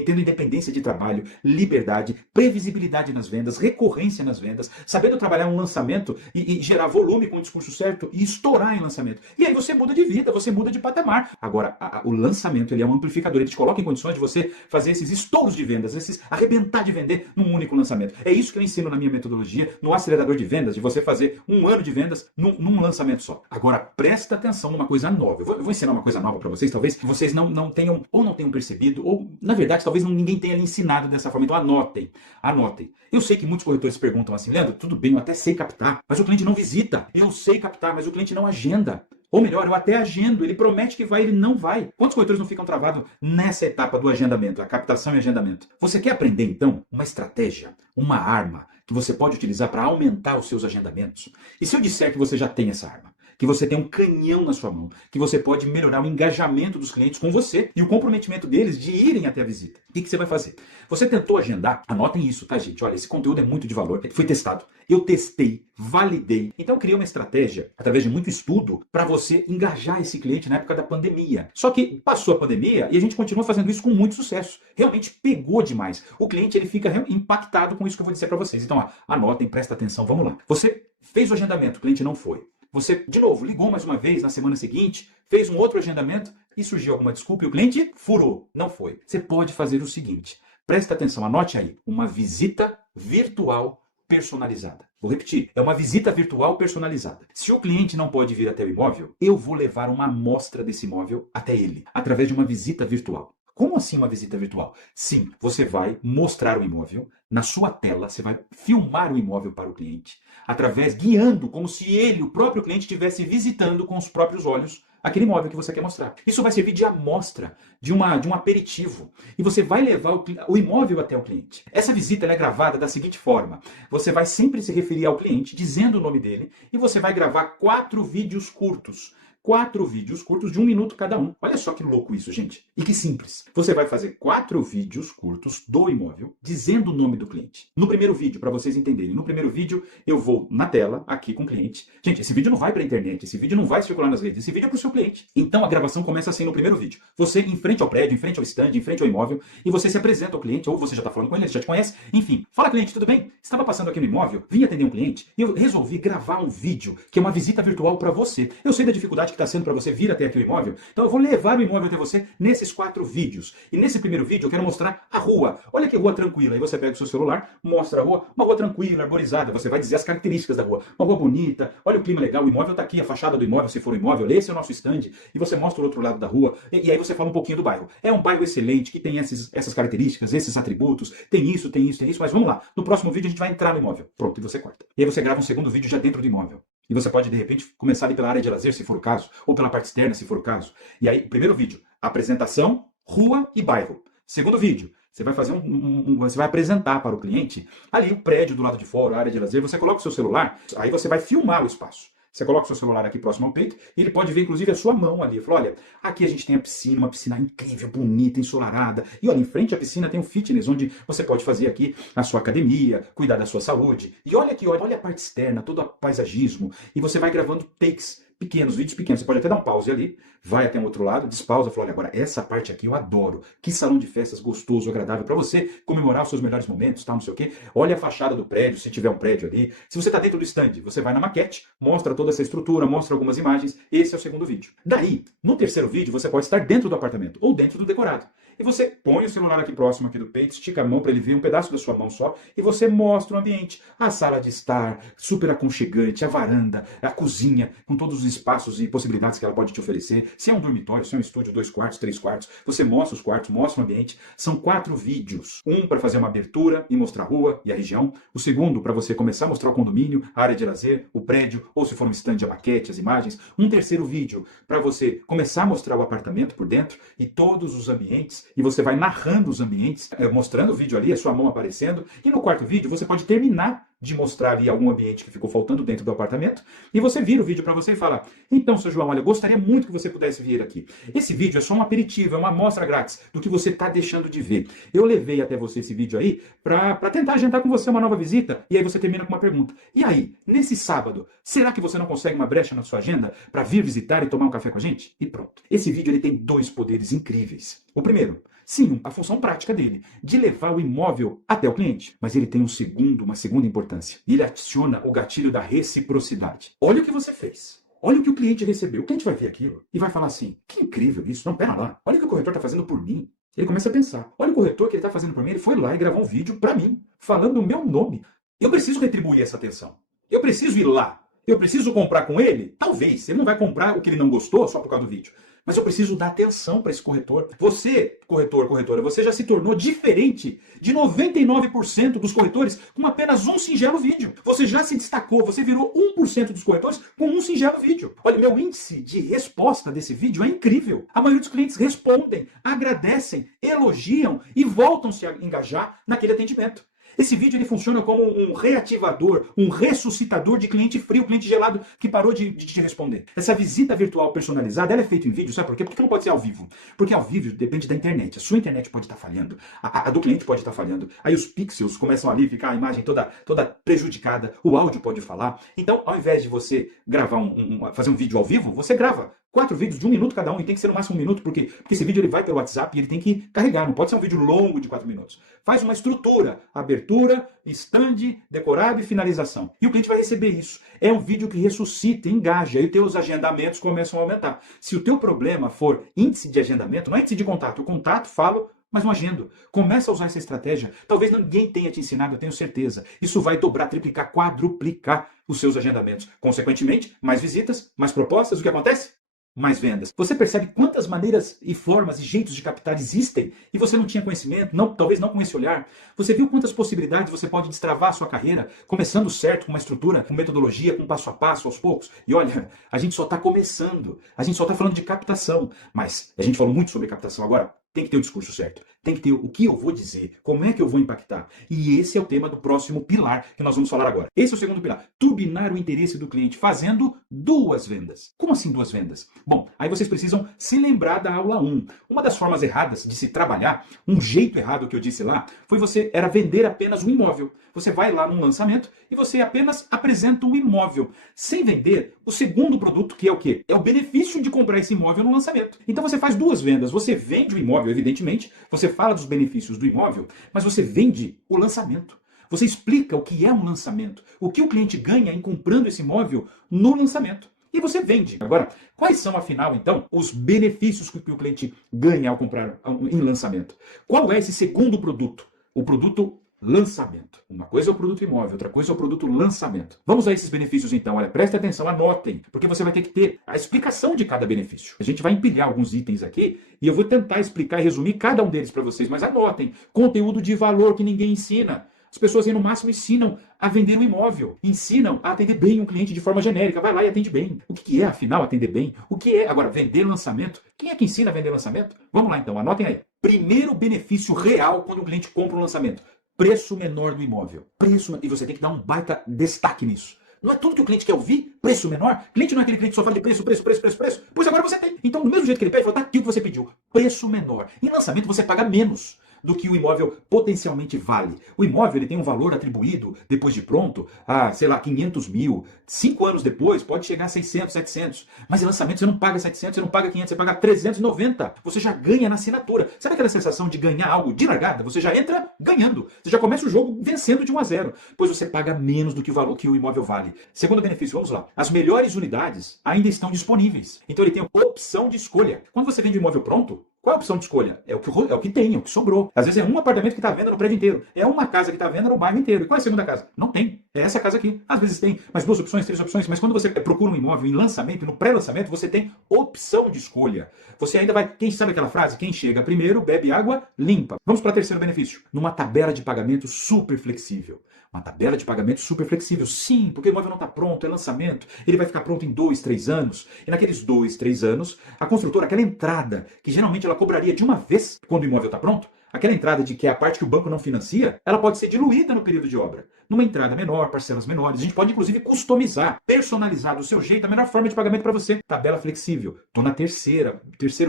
tendo independência de trabalho, liberdade, previsibilidade nas vendas, recorrência nas vendas, sabendo trabalhar um lançamento e gerar volume com o discurso certo e estourar em lançamento. E aí você muda de vida. Você muda de patamar. Agora, o lançamento ele é um amplificador, ele te coloca em condições de você fazer esses estouros de vendas, arrebentar de vender num único lançamento. É isso que eu ensino na minha metodologia, no acelerador de vendas, de você fazer um ano de vendas num lançamento só. Agora, presta atenção numa coisa nova. Eu vou ensinar uma coisa nova para vocês, talvez que vocês não tenham percebido, ou na verdade, talvez ninguém tenha lhe ensinado dessa forma. Então anotem. Eu sei que muitos corretores perguntam assim, Leandro, tudo bem, eu até sei captar, mas o cliente não visita. Eu sei captar, mas o cliente não agenda. Ou melhor, eu até agendo, ele promete que vai, ele não vai. Quantos corretores não ficam travados nessa etapa do agendamento, a captação e agendamento? Você quer aprender, então, uma estratégia, uma arma que você pode utilizar para aumentar os seus agendamentos? E se eu disser que você já tem essa arma? que você tem um canhão na sua mão, que você pode melhorar o engajamento dos clientes com você e o comprometimento deles de irem até a visita. O que você vai fazer? Você tentou agendar? Anotem isso, tá, gente? Olha, esse conteúdo é muito de valor. Foi testado. Eu testei, validei. Então eu criei uma estratégia, através de muito estudo, para você engajar esse cliente na época da pandemia. Só que passou a pandemia e a gente continua fazendo isso com muito sucesso. Realmente pegou demais. O cliente ele fica impactado com isso que eu vou dizer para vocês. Então, ó, anotem, presta atenção, vamos lá. Você fez o agendamento, o cliente não foi. Você, de novo, ligou mais uma vez na semana seguinte, fez um outro agendamento e surgiu alguma desculpa e o cliente furou, não foi. Você pode fazer o seguinte, presta atenção, anote aí, uma visita virtual personalizada. Vou repetir, é uma visita virtual personalizada. Se o cliente não pode vir até o imóvel, eu vou levar uma amostra desse imóvel até ele, através de uma visita virtual. Como assim uma visita virtual? Sim, você vai mostrar o imóvel na sua tela, você vai filmar o imóvel para o cliente, guiando como se ele, o próprio cliente, estivesse visitando com os próprios olhos aquele imóvel que você quer mostrar. Isso vai servir de amostra, de um aperitivo. E você vai levar o imóvel até o cliente. Essa visita é gravada da seguinte forma. Você vai sempre se referir ao cliente, dizendo o nome dele, e você vai gravar 4 vídeos curtos. 4 vídeos curtos de 1 minuto cada um. Olha só que louco isso, gente. E que simples. Você vai fazer 4 vídeos curtos do imóvel, dizendo o nome do cliente. No primeiro vídeo, para vocês entenderem, no primeiro vídeo eu vou na tela, aqui com o cliente. Gente, esse vídeo não vai para a internet, esse vídeo não vai circular nas redes, esse vídeo é para o seu cliente. Então a gravação começa assim no primeiro vídeo. Você em frente ao prédio, em frente ao stand, em frente ao imóvel, e você se apresenta ao cliente, ou você já está falando com ele, ele já te conhece. Enfim, fala cliente, tudo bem? Estava passando aqui no imóvel, vim atender um cliente, e eu resolvi gravar um vídeo, que é uma visita virtual para você. Eu sei da dificuldade que está sendo para você vir até aqui o imóvel, então eu vou levar o imóvel até você nesses 4 vídeos. E nesse primeiro vídeo eu quero mostrar a rua. Olha que rua tranquila. Aí você pega o seu celular, mostra a rua, uma rua tranquila, arborizada. Você vai dizer as características da rua. Uma rua bonita, olha o clima legal, o imóvel está aqui, a fachada do imóvel, se for o imóvel, esse é o nosso stand. E você mostra o outro lado da rua, e aí você fala um pouquinho do bairro. É um bairro excelente, que tem essas características, esses atributos, tem isso, mas vamos lá. No próximo vídeo a gente vai entrar no imóvel. Pronto, e você corta. E aí você grava um segundo vídeo já dentro do imóvel. E você pode, de repente, começar ali pela área de lazer, se for o caso, ou pela parte externa, se for o caso. E aí, primeiro vídeo, apresentação, rua e bairro. Segundo vídeo, você vai fazer você vai apresentar para o cliente ali o prédio do lado de fora, a área de lazer, você coloca o seu celular, aí você vai filmar o espaço. Você coloca o seu celular aqui próximo ao peito e ele pode ver, inclusive, a sua mão ali. Fala, olha, aqui a gente tem a piscina, uma piscina incrível, bonita, ensolarada. E olha, em frente à piscina tem um fitness, onde você pode fazer aqui a sua academia, cuidar da sua saúde. E olha aqui, olha a parte externa, todo o paisagismo. E você vai gravando takes pequenos, vídeos pequenos. Você pode até dar um pause ali, vai até um outro lado, despausa, fala, olha, agora essa parte aqui eu adoro. Que salão de festas gostoso, agradável, para você comemorar os seus melhores momentos, tal, não sei o quê. Olha a fachada do prédio, se tiver um prédio ali. Se você está dentro do stand, você vai na maquete, mostra toda essa estrutura, mostra algumas imagens. Esse é o segundo vídeo. Daí, no terceiro vídeo, você pode estar dentro do apartamento ou dentro do decorado. E você põe o celular aqui próximo aqui do peito, estica a mão para ele ver um pedaço da sua mão só, e você mostra o ambiente. A sala de estar, super aconchegante, a varanda, a cozinha, com todos os espaços e possibilidades que ela pode te oferecer. Se é um dormitório, se é um estúdio, 2 quartos, 3 quartos, você mostra os quartos, mostra o ambiente. São 4 vídeos. Um para fazer uma abertura e mostrar a rua e a região. O segundo para você começar a mostrar o condomínio, a área de lazer, o prédio, ou se for um stand, a maquete, as imagens. Um terceiro vídeo para você começar a mostrar o apartamento por dentro e todos os ambientes. E você vai narrando os ambientes, mostrando o vídeo ali, a sua mão aparecendo. E no quarto vídeo você pode terminar de mostrar ali algum ambiente que ficou faltando dentro do apartamento, e você vira o vídeo para você e fala, então, seu João, olha, gostaria muito que você pudesse vir aqui. Esse vídeo é só um aperitivo, é uma amostra grátis do que você está deixando de ver. Eu levei até você esse vídeo aí para tentar agendar com você uma nova visita, e aí você termina com uma pergunta. E aí, nesse sábado, será que você não consegue uma brecha na sua agenda para vir visitar e tomar um café com a gente? E pronto. Esse vídeo ele tem 2 poderes incríveis. O primeiro, sim, a função prática dele, de levar o imóvel até o cliente. Mas ele tem uma segunda importância. Ele adiciona o gatilho da reciprocidade. Olha o que você fez. Olha o que o cliente recebeu. O cliente vai ver aquilo e vai falar assim, que incrível isso. Não, pera lá. Olha o que o corretor está fazendo por mim. Ele começa a pensar, olha o corretor que ele está fazendo por mim. Ele foi lá e gravou um vídeo para mim, falando o meu nome. Eu preciso retribuir essa atenção. Eu preciso ir lá. Eu preciso comprar com ele? Talvez. Ele não vai comprar o que ele não gostou só por causa do vídeo. Mas eu preciso dar atenção para esse corretor. Você, corretor, corretora, você já se tornou diferente de 99% dos corretores com apenas um singelo vídeo. Você já se destacou, você virou 1% dos corretores com um singelo vídeo. Olha, meu índice de resposta desse vídeo é incrível. A maioria dos clientes respondem, agradecem, elogiam e voltam-se a engajar naquele atendimento. Esse vídeo ele funciona como um reativador, um ressuscitador de cliente frio, cliente gelado que parou de te responder. Essa visita virtual personalizada, ela é feita em vídeo, sabe por quê? Porque não pode ser ao vivo. Porque ao vivo depende da internet. A sua internet pode estar falhando, a do cliente pode estar falhando. Aí os pixels começam ali, ficar a imagem toda prejudicada, o áudio pode falar. Então, ao invés de você gravar fazer um vídeo ao vivo, você grava 4 vídeos de 1 minuto cada um, e tem que ser no máximo 1 minuto, porque esse vídeo ele vai pelo WhatsApp e ele tem que carregar, não pode ser um vídeo longo de 4 minutos. Faz uma estrutura, abertura, stand, decorado e finalização. E o cliente vai receber isso. É um vídeo que ressuscita, engaja, e os teus agendamentos começam a aumentar. Se o teu problema for índice de agendamento, não é índice de contato, o contato, falo, mas não agendo. Começa a usar essa estratégia. Talvez ninguém tenha te ensinado, eu tenho certeza. Isso vai dobrar, triplicar, quadruplicar os seus agendamentos. Consequentemente, mais visitas, mais propostas, o que acontece? Mais vendas. Você percebe quantas maneiras e formas e jeitos de captar existem e você não tinha conhecimento, talvez não com esse olhar. Você viu quantas possibilidades você pode destravar a sua carreira, começando certo, com uma estrutura, com metodologia, com passo a passo, aos poucos. E olha, a gente só está começando, a gente só está falando de captação, mas a gente falou muito sobre captação agora. Tem que ter o discurso certo. Tem que ter o que eu vou dizer, como é que eu vou impactar. E esse é o tema do próximo pilar que nós vamos falar agora. Esse é o segundo pilar. Turbinar o interesse do cliente fazendo 2 vendas. Como assim 2 vendas? Bom, aí vocês precisam se lembrar da aula 1. Uma das formas erradas de se trabalhar, um jeito errado que eu disse lá, era vender apenas um imóvel. Você vai lá num lançamento e você apenas apresenta um imóvel, sem vender o segundo produto, que é o quê? É o benefício de comprar esse imóvel no lançamento. Então você faz 2 vendas. Você vende o imóvel, evidentemente, você fala dos benefícios do imóvel, mas você vende o lançamento. Você explica o que é um lançamento, o que o cliente ganha em comprando esse imóvel no lançamento. E você vende. Agora, quais são, afinal, então, os benefícios que o cliente ganha ao comprar em lançamento? Qual é esse segundo produto? O produto lançamento. Uma coisa é o produto imóvel, outra coisa é o produto lançamento. Vamos a esses benefícios então. Olha, prestem atenção, anotem, porque você vai ter que ter a explicação de cada benefício. A gente vai empilhar alguns itens aqui e eu vou tentar explicar e resumir cada um deles para vocês, mas anotem. Conteúdo de valor que ninguém ensina. As pessoas aí no máximo ensinam a vender um imóvel, ensinam a atender bem um cliente de forma genérica. Vai lá e atende bem. O que é, afinal, atender bem? O que é, agora, vender lançamento? Quem é que ensina a vender lançamento? Vamos lá então, anotem aí. Primeiro benefício real quando um cliente compra um lançamento. Preço menor do imóvel. E você tem que dar um baita destaque nisso. Não é tudo que o cliente quer ouvir? Preço menor? Cliente não é aquele cliente que só fala de preço. Pois agora você tem. Então, do mesmo jeito que ele pede, tá aqui o que você pediu. Preço menor. Em lançamento você paga menos do que o imóvel potencialmente vale. O imóvel ele tem um valor atribuído, depois de pronto, a, 500 mil. 5 anos depois pode chegar a 600, 700. Mas em lançamento você não paga 700, você não paga 500, você paga 390. Você já ganha na assinatura. Sabe aquela sensação de ganhar algo de largada? Você já entra ganhando. Você já começa o jogo vencendo de 1-0. Pois você paga menos do que o valor que o imóvel vale. Segundo benefício, vamos lá. As melhores unidades ainda estão disponíveis. Então ele tem opção de escolha. Quando você vende um imóvel pronto, qual é a opção de escolha? É o que tem, é o que sobrou. Às vezes é um apartamento que está à venda no prédio inteiro. É uma casa que está à venda no bairro inteiro. E qual é a segunda casa? Não tem. É essa casa aqui. Às vezes tem mais 2 opções, 3 opções. Mas quando você procura um imóvel em lançamento, no pré-lançamento, você tem opção de escolha. Você ainda vai... Quem sabe aquela frase? Quem chega primeiro bebe água limpa. Vamos para o terceiro benefício. Numa tabela de pagamento super flexível. Uma tabela de pagamento super flexível. Sim, porque o imóvel não está pronto, é lançamento. Ele vai ficar pronto em 2, 3 anos. E naqueles 2, 3 anos, a construtora, aquela entrada, que geralmente ela cobraria de uma vez quando o imóvel está pronto, aquela entrada de que é a parte que o banco não financia, ela pode ser diluída no período de obra. Numa entrada menor, parcelas menores. A gente pode, inclusive, customizar, personalizar do seu jeito a melhor forma de pagamento para você. Tabela flexível. Estou na terceiro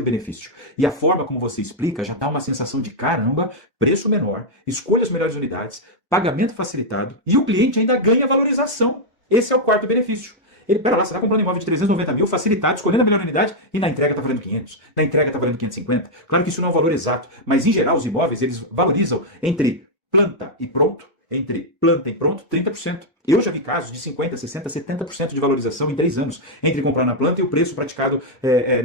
benefício. E a forma como você explica já dá uma sensação de caramba, preço menor, escolha as melhores unidades, pagamento facilitado e o cliente ainda ganha valorização. Esse é o quarto benefício. Pera lá, você está comprando um imóvel de 390 mil, facilitado, escolhendo a melhor unidade, e na entrega está valendo 500, na entrega está valendo 550. Claro que isso não é um valor exato, mas em geral os imóveis eles valorizam entre planta e pronto, 30%. Eu já vi casos de 50%, 60%, 70% de valorização em 3 anos, entre comprar na planta e o preço praticado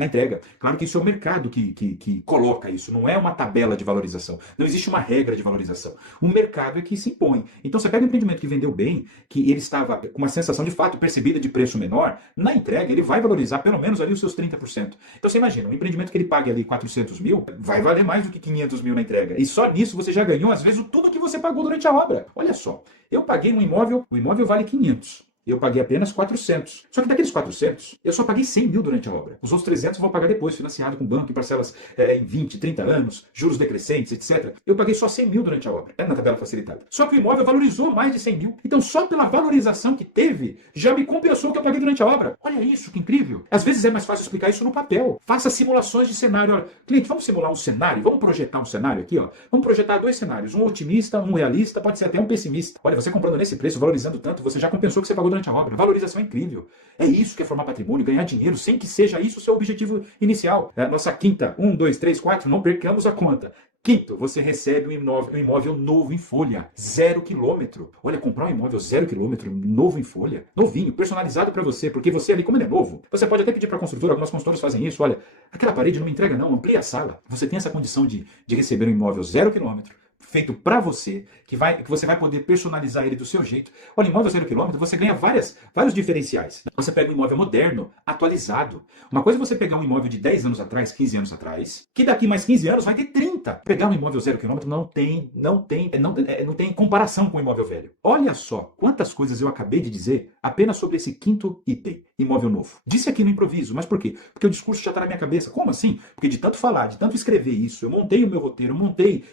na entrega. Claro que isso é o mercado que coloca isso, não é uma tabela de valorização. Não existe uma regra de valorização. O mercado é que se impõe. Então você pega um empreendimento que vendeu bem, que ele estava com uma sensação de fato percebida de preço menor, na entrega ele vai valorizar pelo menos ali os seus 30%. Então você imagina, um empreendimento que ele pague ali 400 mil, vai valer mais do que 500 mil na entrega. E só nisso você já ganhou, às vezes, tudo que você pagou durante a obra. Olha só, eu paguei um imóvel, o imóvel vale 500. Eu paguei apenas 400. Só que daqueles 400, eu só paguei 100 mil durante a obra. Os outros 300 eu vou pagar depois, financiado com banco, em parcelas em 20, 30 anos, juros decrescentes, etc. Eu paguei só 100 mil durante a obra, na tabela facilitada. Só que o imóvel valorizou mais de 100 mil. Então, só pela valorização que teve, já me compensou o que eu paguei durante a obra. Olha isso, que incrível. Às vezes é mais fácil explicar isso no papel. Faça simulações de cenário. Olha, cliente, vamos simular um cenário? Vamos projetar um cenário aqui, ó. Vamos projetar 2 cenários. Um otimista, um realista, pode ser até um pessimista. Olha, você comprando nesse preço, valorizando tanto, você já compensou o que você pagou durante a obra. Valorização é incrível. É isso que é formar patrimônio, ganhar dinheiro, sem que seja isso o seu objetivo inicial. Nossa quinta, 1, 2, 3, 4, não percamos a conta. Quinto, você recebe um imóvel novo em folha, 0 quilômetro. Olha, comprar um imóvel 0 quilômetro, novo em folha, novinho, personalizado para você, porque você ali, como ele é novo, você pode até pedir para a construtora, algumas construtoras fazem isso, olha, aquela parede não me entrega não, amplia a sala. Você tem essa condição de receber um imóvel 0 quilômetro, feito para você, que você vai poder personalizar ele do seu jeito. Olha, imóvel 0 quilômetro, você ganha vários diferenciais. Você pega um imóvel moderno, atualizado. Uma coisa é você pegar um imóvel de 10 anos atrás, 15 anos atrás, que daqui mais 15 anos vai ter 30. Pegar um imóvel 0 quilômetro não tem comparação com o imóvel velho. Olha só quantas coisas eu acabei de dizer apenas sobre esse quinto item, imóvel novo. Disse aqui no improviso, mas por quê? Porque o discurso já está na minha cabeça. Como assim? Porque de tanto falar, de tanto escrever isso, eu montei o meu roteiro,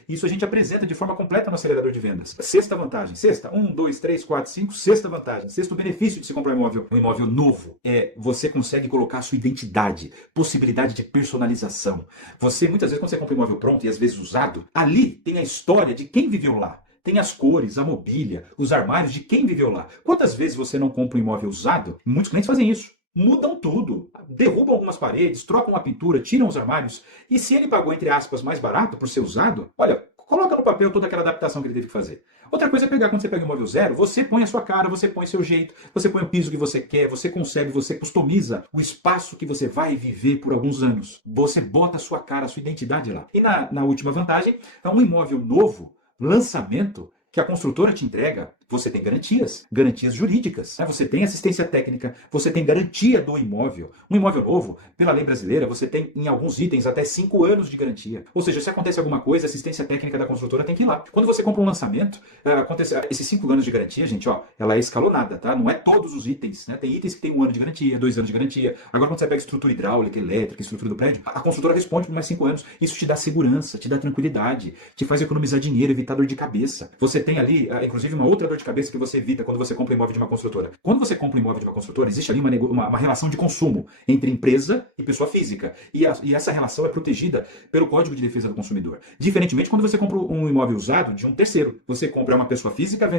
isso a gente apresenta de forma completa no acelerador de vendas. Sexta vantagem. Sexta, 1, 2, 3, 4, 5. Sexta vantagem. Sexto benefício de se comprar um imóvel novo. Você consegue colocar a sua identidade, possibilidade de personalização. Você, muitas vezes, quando você compra um imóvel pronto e às vezes usado, ali tem a história de quem viveu lá. Tem as cores, a mobília, os armários de quem viveu lá. Quantas vezes você não compra um imóvel usado? Muitos clientes fazem isso. Mudam tudo, derrubam algumas paredes, trocam a pintura, tiram os armários. E se ele pagou, entre aspas, mais barato por ser usado, olha, coloca no papel toda aquela adaptação que ele teve que fazer. Outra coisa é pegar, quando você pega um imóvel zero, você põe a sua cara, você põe seu jeito, você põe o piso que você quer, você concebe, você customiza o espaço que você vai viver por alguns anos. Você bota a sua cara, a sua identidade lá. E na última vantagem, é um imóvel novo, lançamento, que a construtora te entrega. Você tem garantias jurídicas, né? Você tem assistência técnica, você tem garantia do imóvel. Um imóvel novo, pela lei brasileira, você tem em alguns itens até 5 anos de garantia. Ou seja, se acontece alguma coisa, a assistência técnica da construtora tem que ir lá. Quando você compra um lançamento, acontece esses 5 anos de garantia, gente, ó, ela é escalonada, tá? Não é todos os itens, né? Tem itens que tem 1 ano de garantia, 2 anos de garantia. Agora, quando você pega estrutura hidráulica, elétrica, estrutura do prédio, a construtora responde por mais 5 anos. Isso te dá segurança, te dá tranquilidade, te faz economizar dinheiro, evitar dor de cabeça. Você tem ali, inclusive, uma outra dor de cabeça que você evita quando você compra um imóvel de uma construtora. Quando você compra um imóvel de uma construtora, existe ali uma relação de consumo entre empresa e pessoa física. E essa relação é protegida pelo Código de Defesa do Consumidor. Diferentemente, quando você compra um imóvel usado de um terceiro, você compra uma pessoa física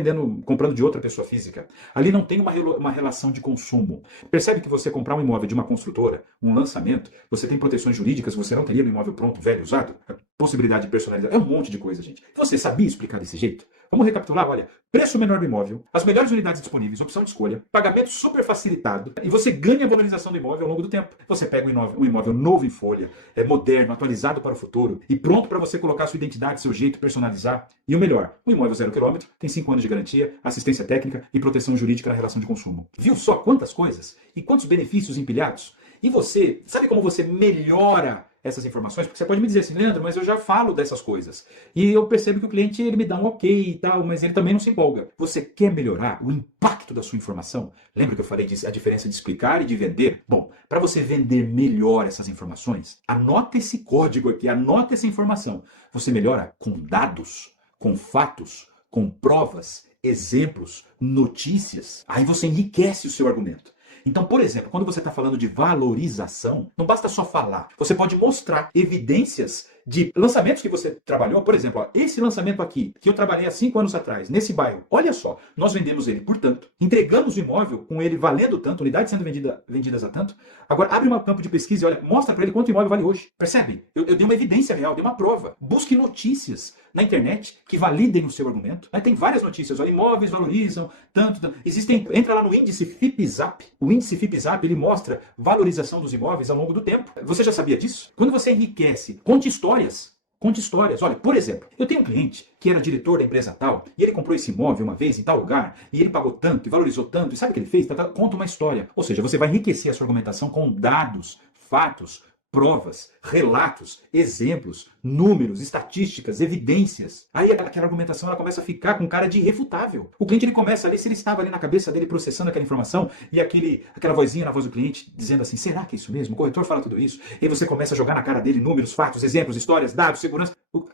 comprando de outra pessoa física. Ali não tem uma relação de consumo. Percebe que você comprar um imóvel de uma construtora, um lançamento, você tem proteções jurídicas, você não teria no imóvel pronto, velho, usado? A possibilidade de personalizar. É um monte de coisa, gente. Você sabia explicar desse jeito? Vamos recapitular, olha, preço menor do imóvel, as melhores unidades disponíveis, opção de escolha, pagamento super facilitado e você ganha a valorização do imóvel ao longo do tempo. Você pega um imóvel novo em folha, moderno, atualizado para o futuro e pronto para você colocar a sua identidade, seu jeito, personalizar. E o melhor, um imóvel 0 quilômetro, tem 5 anos de garantia, assistência técnica e proteção jurídica na relação de consumo. Viu só quantas coisas e quantos benefícios empilhados? E você, sabe como você melhora essas informações? Porque você pode me dizer assim, Leandro, mas eu já falo dessas coisas. E eu percebo que o cliente ele me dá um ok e tal, mas ele também não se empolga. Você quer melhorar o impacto da sua informação? Lembra que eu falei a diferença de explicar e de vender? Bom, para você vender melhor essas informações, anota esse código aqui, anota essa informação. Você melhora com dados, com fatos, com provas, exemplos, notícias. Aí você enriquece o seu argumento. Então, por exemplo, quando você está falando de valorização, não basta só falar. Você pode mostrar evidências de lançamentos que você trabalhou. Por exemplo, ó, esse lançamento aqui, que eu trabalhei há 5 anos atrás, nesse bairro. Olha só, nós vendemos ele por tanto. Entregamos o imóvel com ele valendo tanto, unidades sendo vendidas a tanto. Agora, abre um campo de pesquisa e olha, mostra para ele quanto o imóvel vale hoje. Percebe? Eu dei uma evidência real, dei uma prova. Busque notícias na internet que validem o seu argumento. Aí tem várias notícias. Olha, imóveis valorizam tanto. Entra lá no índice FIPZAP. O índice FIPZAP, ele mostra valorização dos imóveis ao longo do tempo. Você já sabia disso? Quando você enriquece, conte histórias. Conte histórias. Olha, por exemplo, eu tenho um cliente que era diretor da empresa tal, e ele comprou esse imóvel uma vez em tal lugar, e ele pagou tanto, e valorizou tanto, e sabe o que ele fez? Conta uma história. Ou seja, você vai enriquecer a sua argumentação com dados, fatos, provas, relatos, exemplos, números, estatísticas, evidências. Aí aquela argumentação ela começa a ficar com cara de irrefutável. O cliente ele começa ali, se ele estava ali na cabeça dele processando aquela informação e aquela vozinha na voz do cliente dizendo assim, será que é isso mesmo? O corretor fala tudo isso. E aí você começa a jogar na cara dele números, fatos, exemplos, histórias, dados, segurança. O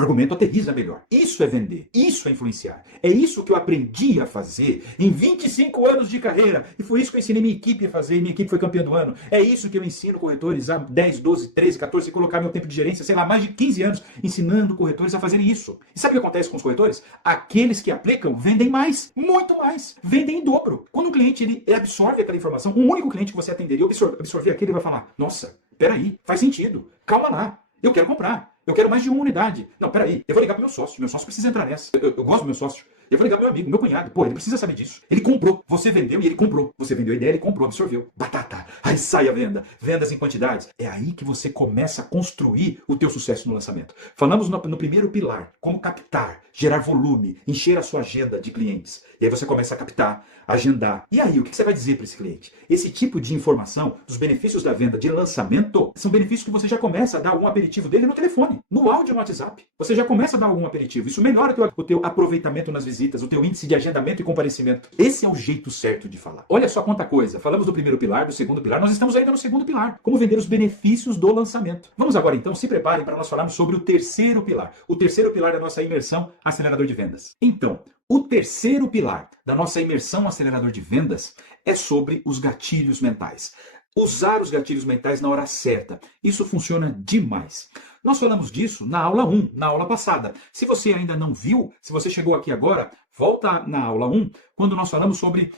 argumento aterriza melhor. Isso é vender, isso é influenciar. É isso que eu aprendi a fazer em 25 anos de carreira. E foi isso que eu ensinei minha equipe a fazer e minha equipe foi campeã do ano. É isso que eu ensino corretores há 10, 12, 13, 14, colocar meu tempo de gerência, sei lá, mais de 15 anos, ensinando corretores a fazerem isso. E sabe o que acontece com os corretores? Aqueles que aplicam vendem mais, muito mais, vendem em dobro. Quando o cliente ele absorve aquela informação, um único cliente que você atenderia, absorver aquele, ele vai falar, nossa, peraí, faz sentido, calma lá, eu quero comprar. Eu quero mais de uma unidade. Não, peraí, eu vou ligar pro meu sócio. Meu sócio precisa entrar nessa. Eu gosto do meu sócio. Eu vou ligar pro meu amigo, meu cunhado. Pô, ele precisa saber disso. Ele comprou. Você vendeu e ele comprou. Você vendeu a ideia, ele comprou, absorveu. Batata. Aí sai a venda. Vendas em quantidades. É aí que você começa a construir o teu sucesso no lançamento. Falamos no primeiro pilar. Como captar, gerar volume, encher a sua agenda de clientes. E aí você começa a captar, agendar. E aí, o que você vai dizer para esse cliente? Esse tipo de informação dos benefícios da venda de lançamento são benefícios que você já começa a dar algum aperitivo dele no telefone, no áudio, no WhatsApp. Você já começa a dar algum aperitivo. Isso melhora o teu aproveitamento nas visitas, o teu índice de agendamento e comparecimento. Esse é o jeito certo de falar. Olha só quanta coisa. Falamos do primeiro pilar, do segundo pilar. Nós estamos ainda no segundo pilar. Como vender os benefícios do lançamento. Vamos agora, então, se preparem para nós falarmos sobre o terceiro pilar. O terceiro pilar da nossa imersão acelerador de vendas. Então, o terceiro pilar da nossa imersão acelerador de vendas é sobre os gatilhos mentais. Usar os gatilhos mentais na hora certa. Isso funciona demais. Nós falamos disso na aula 1, na aula passada. Se você ainda não viu, se você chegou aqui agora, volta na aula 1, quando nós falamos sobre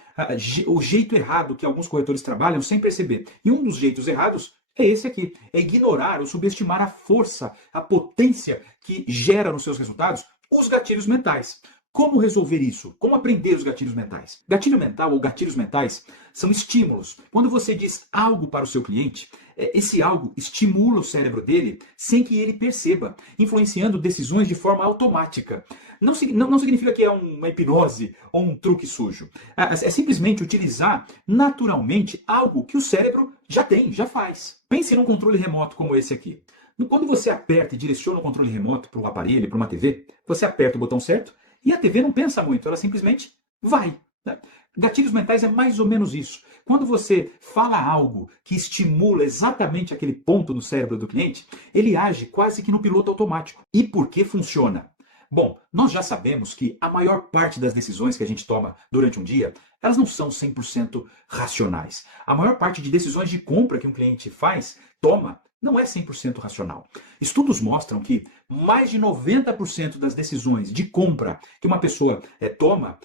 o jeito errado que alguns corretores trabalham sem perceber. E um dos jeitos errados é esse aqui, é ignorar ou subestimar a força, a potência que gera nos seus resultados os gatilhos mentais. Como resolver isso? Como aprender os gatilhos mentais? Gatilho mental ou gatilhos mentais são estímulos. Quando você diz algo para o seu cliente, esse algo estimula o cérebro dele sem que ele perceba, influenciando decisões de forma automática. Não significa que é uma hipnose ou um truque sujo. É simplesmente utilizar naturalmente algo que o cérebro já tem, já faz. Pense num controle remoto como esse aqui. Quando você aperta e direciona o controle remoto para um aparelho, para uma TV, você aperta o botão certo, e a TV não pensa muito, ela simplesmente vai. Né? Gatilhos mentais é mais ou menos isso. Quando você fala algo que estimula exatamente aquele ponto no cérebro do cliente, ele age quase que no piloto automático. E por que funciona? Bom, nós já sabemos que a maior parte das decisões que a gente toma durante um dia, elas não são 100% racionais. A maior parte de decisões de compra que um cliente toma, não é 100% racional. Estudos mostram que mais de 90% das decisões de compra que uma pessoa toma,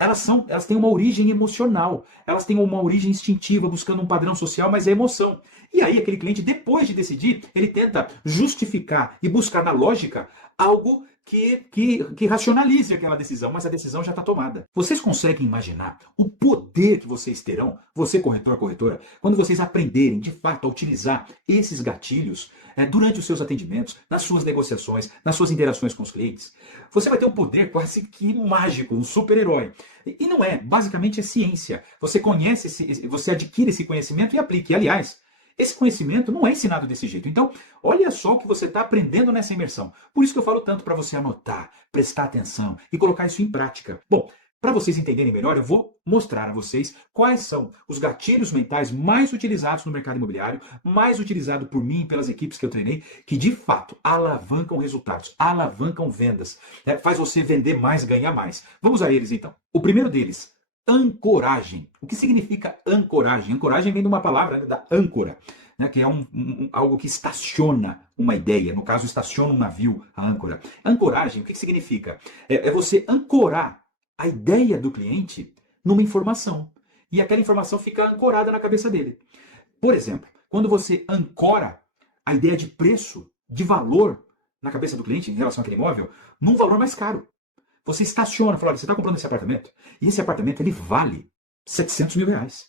elas têm uma origem emocional, elas têm uma origem instintiva, buscando um padrão social, mas é emoção. E aí aquele cliente, depois de decidir, ele tenta justificar e buscar na lógica algo que racionalize aquela decisão, mas a decisão já está tomada. Vocês conseguem imaginar o poder que vocês terão, você corretor, corretora, quando vocês aprenderem de fato a utilizar esses gatilhos durante os seus atendimentos, nas suas negociações, nas suas interações com os clientes? Você vai ter um poder quase que mágico, um super-herói. E não é, basicamente é ciência. Você você adquire esse conhecimento e aplica. E, aliás, esse conhecimento não é ensinado desse jeito. Então, olha só o que você está aprendendo nessa imersão. Por isso que eu falo tanto para você anotar, prestar atenção e colocar isso em prática. Bom, para vocês entenderem melhor, eu vou mostrar a vocês quais são os gatilhos mentais mais utilizados no mercado imobiliário, mais utilizado por mim e pelas equipes que eu treinei, que de fato alavancam resultados, alavancam vendas, faz você vender mais, ganhar mais. Vamos a eles então. O primeiro deles, ancoragem. O que significa ancoragem? Ancoragem vem de uma palavra, da âncora, né, que é algo que estaciona uma ideia. No caso, estaciona um navio, a âncora. Ancoragem, o que significa? É você ancorar a ideia do cliente numa informação. E aquela informação fica ancorada na cabeça dele. Por exemplo, quando você ancora a ideia de preço, de valor na cabeça do cliente em relação àquele imóvel, num valor mais caro. Você estaciona, fala, olha, você está comprando esse apartamento, e esse apartamento ele vale 700 mil reais.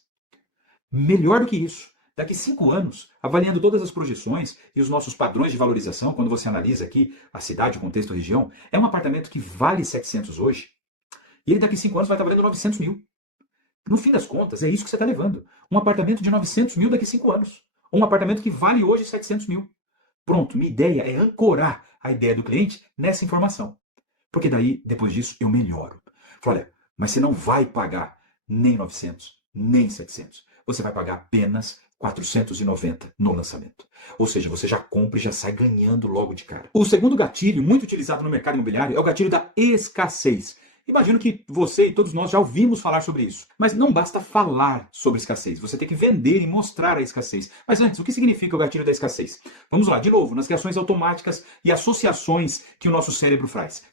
Melhor do que isso, daqui 5 anos, avaliando todas as projeções e os nossos padrões de valorização, quando você analisa aqui a cidade, o contexto, a região, é um apartamento que vale 700 hoje, e ele daqui 5 anos vai estar valendo 900 mil. No fim das contas, é isso que você está levando. Um apartamento de 900 mil daqui 5 anos. Ou um apartamento que vale hoje 700 mil. Pronto, minha ideia é ancorar a ideia do cliente nessa informação. Porque daí, depois disso, eu melhoro. Falo, olha, mas você não vai pagar nem 900, nem 700. Você vai pagar apenas 490 no lançamento. Ou seja, você já compra e já sai ganhando logo de cara. O segundo gatilho, muito utilizado no mercado imobiliário, é o gatilho da escassez. Imagino que você e todos nós já ouvimos falar sobre isso. Mas não basta falar sobre escassez, você tem que vender e mostrar a escassez. Mas antes, o que significa o gatilho da escassez? Vamos lá, de novo, nas reações automáticas e associações que o nosso cérebro faz.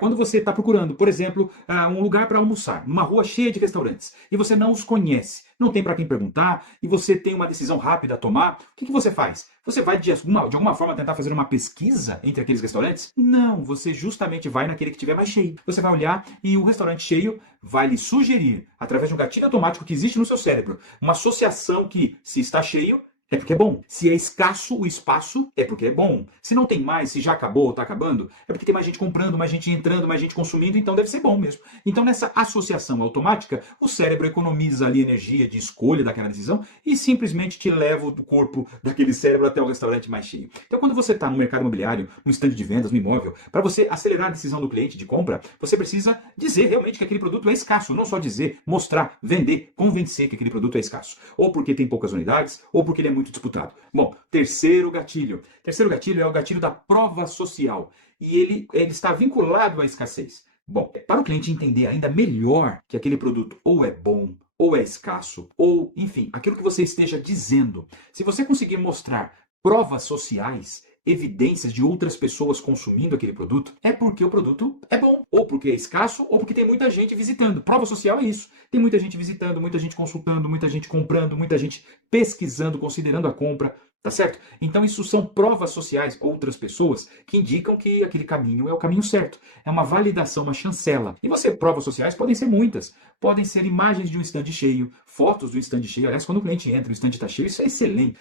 Quando você está procurando, por exemplo, um lugar para almoçar, numa rua cheia de restaurantes, e você não os conhece, não tem para quem perguntar, e você tem uma decisão rápida a tomar, o que você faz? Você vai de alguma forma tentar fazer uma pesquisa entre aqueles restaurantes? Não, você justamente vai naquele que tiver mais cheio. Você vai olhar e o restaurante cheio vai lhe sugerir, através de um gatilho automático que existe no seu cérebro, uma associação que, se está cheio, é porque é bom. Se é escasso o espaço, é porque é bom. Se não tem mais, se já acabou ou está acabando, é porque tem mais gente comprando, mais gente entrando, mais gente consumindo, então deve ser bom mesmo. Então, nessa associação automática, o cérebro economiza ali energia de escolha daquela decisão e simplesmente te leva o corpo daquele cérebro até o restaurante mais cheio. Então, quando você está no mercado imobiliário, no estande de vendas, no imóvel, para você acelerar a decisão do cliente de compra, você precisa dizer realmente que aquele produto é escasso. Não só dizer, mostrar, vender, convencer que aquele produto é escasso. Ou porque tem poucas unidades, ou porque ele é muito disputado. Bom, terceiro gatilho. Terceiro gatilho é o gatilho da prova social. E ele está vinculado à escassez. Bom, para o cliente entender ainda melhor que aquele produto ou é bom, ou é escasso, ou, enfim, aquilo que você esteja dizendo. Se você conseguir mostrar provas sociais, evidências de outras pessoas consumindo aquele produto, é porque o produto é bom, ou porque é escasso, ou porque tem muita gente visitando. Prova social é isso. Tem muita gente visitando, muita gente consultando, muita gente comprando, muita gente pesquisando, considerando a compra, tá certo? Então isso são provas sociais, outras pessoas, que indicam que aquele caminho é o caminho certo. É uma validação, uma chancela. E você, provas sociais podem ser muitas. Podem ser imagens de um estande cheio, fotos do estande cheio. Aliás, quando o cliente entra, o estande está cheio, isso é excelente.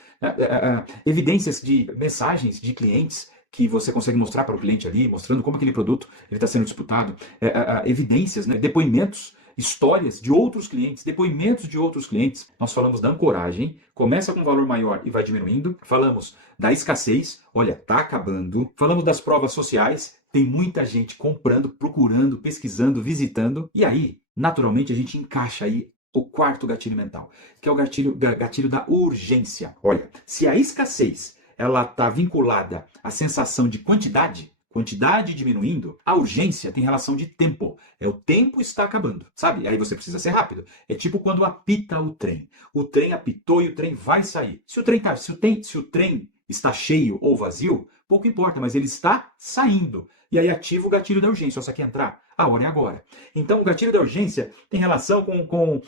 Evidências de mensagens de clientes que você consegue mostrar para o cliente ali, mostrando como aquele produto está sendo disputado. Evidências, né, depoimentos, histórias de outros clientes, depoimentos de outros clientes. Nós falamos da ancoragem, começa com um valor maior e vai diminuindo. Falamos da escassez, olha, está acabando. Falamos das provas sociais, tem muita gente comprando, procurando, pesquisando, visitando. E aí, naturalmente, a gente encaixa aí o quarto gatilho mental, que é o gatilho da urgência. Olha, se a escassez ela está vinculada à sensação de quantidade diminuindo, a urgência tem relação de tempo. O tempo está acabando, sabe? Aí você precisa ser rápido. É tipo quando apita o trem. O trem apitou e o trem vai sair. Se o trem está cheio ou vazio, pouco importa, mas ele está saindo. E aí ativa o gatilho da urgência. Você quer entrar? A hora é agora. Então, o gatilho da urgência tem relação com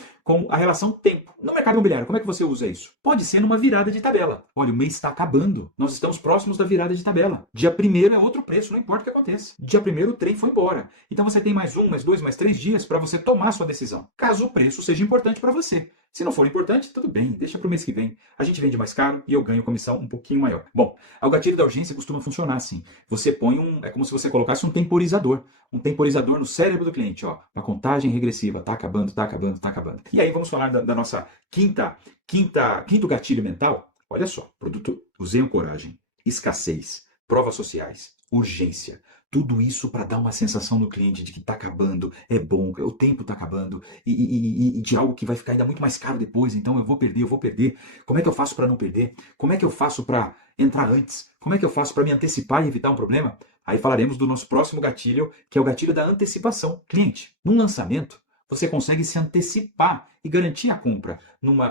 a relação tempo. No mercado imobiliário, como é que você usa isso? Pode ser numa virada de tabela. Olha, o mês está acabando. Nós estamos próximos da virada de tabela. Dia 1º é outro preço, não importa o que aconteça. Dia 1º o trem foi embora. Então, você tem mais 1, mais 2, mais 3 dias para você tomar sua decisão. Caso o preço seja importante para você. Se não for importante, tudo bem, deixa para o mês que vem. A gente vende mais caro e eu ganho comissão um pouquinho maior. Bom, o gatilho da urgência costuma funcionar assim. Você põe é como se você colocasse um temporizador no cérebro do cliente, ó, uma contagem regressiva, tá acabando, tá acabando, tá acabando. E aí vamos falar da nossa quinto gatilho mental. Olha só, produto, usei ancoragem, escassez, provas sociais, urgência. Tudo isso para dar uma sensação no cliente de que está acabando, é bom, o tempo está acabando e de algo que vai ficar ainda muito mais caro depois, então eu vou perder. Como é que eu faço para não perder? Como é que eu faço para entrar antes? Como é que eu faço para me antecipar e evitar um problema? Aí falaremos do nosso próximo gatilho, que é o gatilho da antecipação. Cliente, num lançamento, você consegue se antecipar e garantir a compra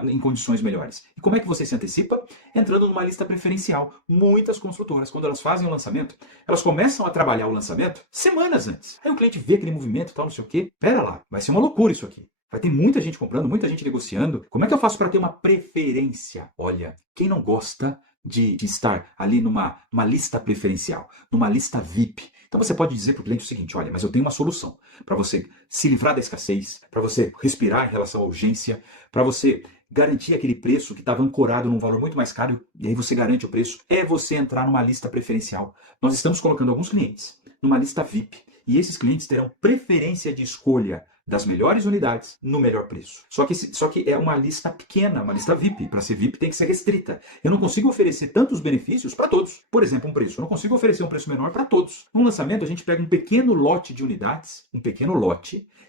em condições melhores. E como é que você se antecipa? Entrando numa lista preferencial. Muitas construtoras, quando elas fazem o lançamento, elas começam a trabalhar o lançamento semanas antes. Aí o cliente vê aquele movimento e tal, não sei o quê. Pera lá, vai ser uma loucura isso aqui. Vai ter muita gente comprando, muita gente negociando. Como é que eu faço para ter uma preferência? Olha, quem não gosta de estar ali numa lista preferencial, numa lista VIP? Então você pode dizer para o cliente o seguinte, olha, mas eu tenho uma solução para você se livrar da escassez, para você respirar em relação à urgência, para você garantir aquele preço que estava ancorado num valor muito mais caro, e aí você garante o preço, é você entrar numa lista preferencial. Nós estamos colocando alguns clientes numa lista VIP, e esses clientes terão preferência de escolha das melhores unidades no melhor preço. Só que é uma lista pequena, uma lista VIP. Para ser VIP tem que ser restrita. Eu não consigo oferecer tantos benefícios para todos. Por exemplo, um preço. Eu não consigo oferecer um preço menor para todos. No lançamento, a gente pega um pequeno lote de unidades,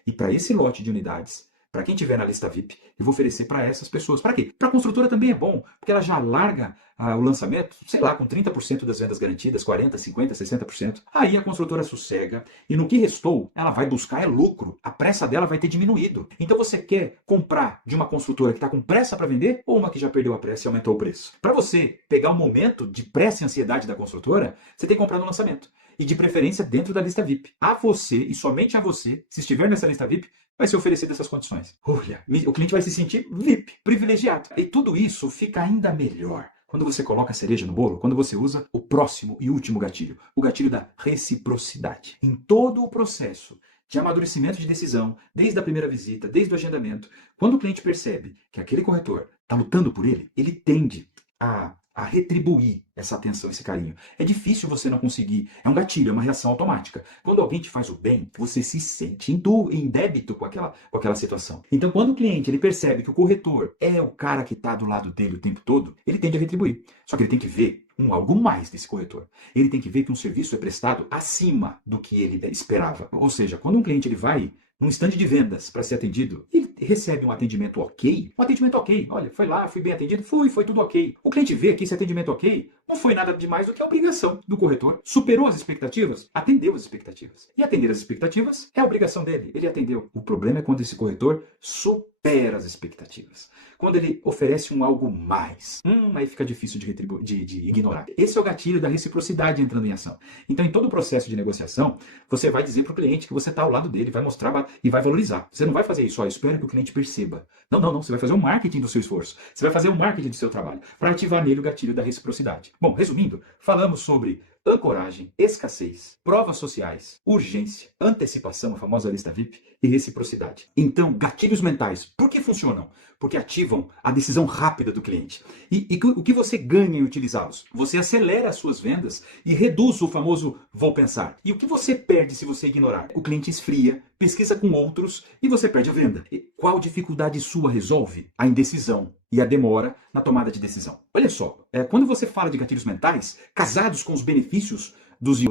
e para esse lote de unidades, para quem tiver na lista VIP, eu vou oferecer para essas pessoas. Para quê? Para a construtora também é bom, porque ela já larga o lançamento, sei lá, com 30% das vendas garantidas, 40%, 50%, 60%. Aí a construtora sossega e no que restou, ela vai buscar lucro. A pressa dela vai ter diminuído. Então você quer comprar de uma construtora que está com pressa para vender ou uma que já perdeu a pressa e aumentou o preço? Para você pegar o momento de pressa e ansiedade da construtora, você tem que comprar no lançamento. E de preferência dentro da lista VIP. A você e somente a você, se estiver nessa lista VIP, vai ser oferecido essas condições. Olha, o cliente vai se sentir VIP, privilegiado. E tudo isso fica ainda melhor quando você coloca a cereja no bolo, quando você usa o próximo e último gatilho, o gatilho da reciprocidade. Em todo o processo de amadurecimento de decisão, desde a primeira visita, desde o agendamento, quando o cliente percebe que aquele corretor está lutando por ele, ele tende a retribuir essa atenção, esse carinho. É difícil você não conseguir. É um gatilho, é uma reação automática. Quando alguém te faz o bem, você se sente em débito com aquela situação. Então, quando o cliente ele percebe que o corretor é o cara que está do lado dele o tempo todo, ele tende a retribuir. Só que ele tem que ver algo mais desse corretor. Ele tem que ver que um serviço é prestado acima do que ele esperava. Ou seja, quando um cliente ele vai num stand de vendas para ser atendido, ele recebe um atendimento ok. Olha, foi lá, fui bem atendido, foi tudo ok. O cliente vê que esse atendimento ok não foi nada de mais do que a obrigação do corretor. Superou as expectativas? Atendeu as expectativas. E atender as expectativas é a obrigação dele. Ele atendeu. O problema é quando esse corretor supera as expectativas. Quando ele oferece algo mais. Aí fica difícil de ignorar. Esse é o gatilho da reciprocidade entrando em ação. Então, em todo o processo de negociação, você vai dizer para o cliente que você está ao lado dele, vai mostrar e vai valorizar. Você não vai fazer isso, espera que o cliente perceba. Não. Você vai fazer o marketing do seu esforço. Você vai fazer o marketing do seu trabalho para ativar nele o gatilho da reciprocidade. Bom, resumindo, falamos sobre ancoragem, escassez, provas sociais, urgência, antecipação, a famosa lista VIP, e reciprocidade. Então, gatilhos mentais, por que funcionam? Porque ativam a decisão rápida do cliente. E o que você ganha em utilizá-los? Você acelera as suas vendas e reduz o famoso vou pensar. E o que você perde se você ignorar? O cliente esfria, pesquisa com outros e você perde a venda. E qual dificuldade sua resolve? A indecisão e a demora na tomada de decisão. Olha só, quando você fala de gatilhos mentais, casados com os benefícios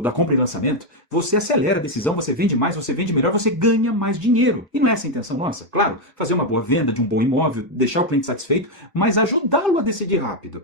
da compra e lançamento, você acelera a decisão, você vende mais, você vende melhor, você ganha mais dinheiro. E não é essa a intenção nossa? Claro, fazer uma boa venda de um bom imóvel, deixar o cliente satisfeito, mas ajudá-lo a decidir rápido.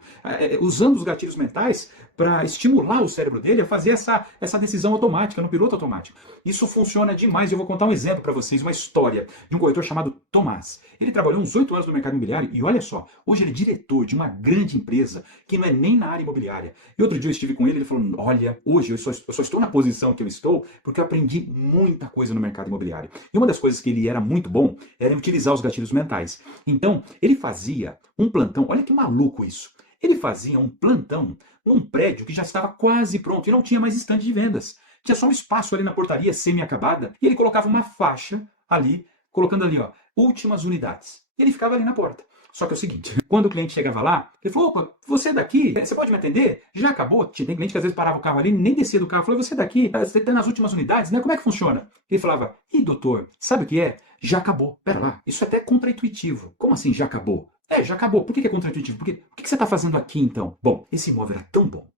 Usando os gatilhos mentais para estimular o cérebro dele a fazer essa decisão automática, no piloto automático. Isso funciona demais. Eu vou contar um exemplo para vocês, uma história de um corretor chamado Tomás. Ele trabalhou uns 8 anos no mercado imobiliário e olha só, hoje ele é diretor de uma grande empresa que não é nem na área imobiliária. E outro dia eu estive com ele, ele falou, olha, hoje eu só estou na posição que eu estou porque eu aprendi muita coisa no mercado imobiliário. E uma das coisas que ele era muito bom era em utilizar os gatilhos mentais. Então, ele fazia um plantão, olha que maluco isso. Ele fazia um plantão num prédio que já estava quase pronto e não tinha mais estande de vendas. Tinha só um espaço ali na portaria semi-acabada e ele colocava uma faixa ali, colocando ali, últimas unidades. E ele ficava ali na porta. Só que é o seguinte, quando o cliente chegava lá, ele falou, opa, você é daqui? Você pode me atender? Já acabou? Tem cliente que às vezes parava o carro ali, nem descia do carro. Falou, você é daqui? Você está nas últimas unidades, né? Como é que funciona? Ele falava, doutor, sabe o que é? Já acabou. Pera lá, isso é até contraintuitivo. Como assim já acabou? Já acabou. Por que é contraintuitivo? Porque o que você está fazendo aqui então? Bom, esse imóvel era tão bom,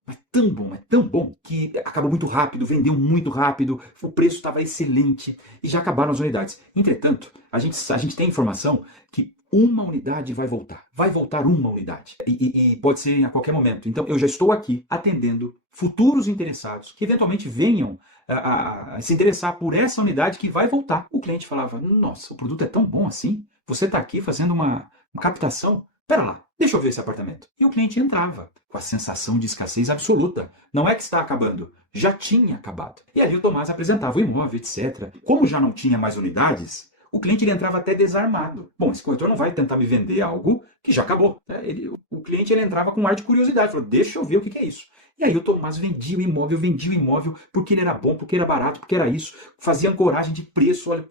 tão bom, que acabou muito rápido, vendeu muito rápido, o preço estava excelente e já acabaram as unidades. Entretanto, a gente tem informação que uma unidade vai voltar uma unidade. E pode ser a qualquer momento. Então, eu já estou aqui atendendo futuros interessados que eventualmente venham a se interessar por essa unidade que vai voltar. O cliente falava, nossa, o produto é tão bom assim? Você está aqui fazendo uma captação? Pera lá, deixa eu ver esse apartamento. E o cliente entrava com a sensação de escassez absoluta. Não é que está acabando, já tinha acabado. E ali o Tomás apresentava o imóvel, etc. Como já não tinha mais unidades, o cliente ele entrava até desarmado. Bom, esse corretor não vai tentar me vender algo que já acabou. O cliente ele entrava com um ar de curiosidade. Falou, deixa eu ver o que é isso. E aí o Tomás vendia o imóvel porque ele era bom, porque era barato, porque era isso. Fazia ancoragem de preço, olha,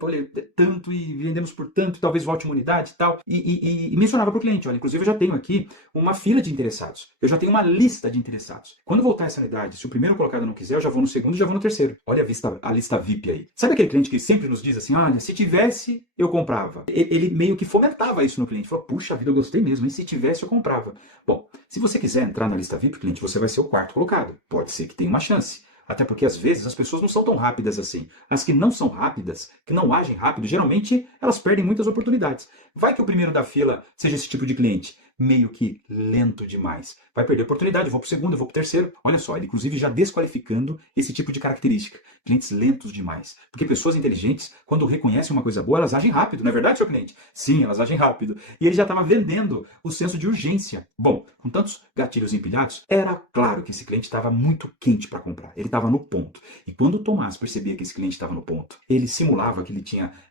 tanto e vendemos por tanto, talvez volte uma unidade e tal. E mencionava para o cliente, olha, inclusive eu já tenho aqui uma fila de interessados. Eu já tenho uma lista de interessados. Quando voltar essa unidade, se o primeiro colocado não quiser, eu já vou no segundo e já vou no terceiro. Olha a lista VIP aí. Sabe aquele cliente que sempre nos diz assim, olha, se tivesse, eu comprava. Ele meio que fomentava isso no cliente. Falou, puxa vida, eu gostei mesmo, e se tivesse, eu comprava. Bom, se você quiser entrar na lista VIP, cliente, você vai ser o quarto colocado. Pode ser que tenha uma chance. Até porque, às vezes, as pessoas não são tão rápidas assim. As que não são rápidas, que não agem rápido, geralmente elas perdem muitas oportunidades. Vai que o primeiro da fila seja esse tipo de cliente, meio que lento demais. Vai perder oportunidade, eu vou para o segundo, eu vou para o terceiro. Olha só, ele inclusive já desqualificando esse tipo de característica. Clientes lentos demais. Porque pessoas inteligentes, quando reconhecem uma coisa boa, elas agem rápido, não é verdade, seu cliente? Sim, elas agem rápido. E ele já estava vendendo o senso de urgência. Bom, com tantos gatilhos empilhados, era claro que esse cliente estava muito quente para comprar. Ele estava no ponto. E quando o Tomás percebia que esse cliente estava no ponto, ele simulava que ele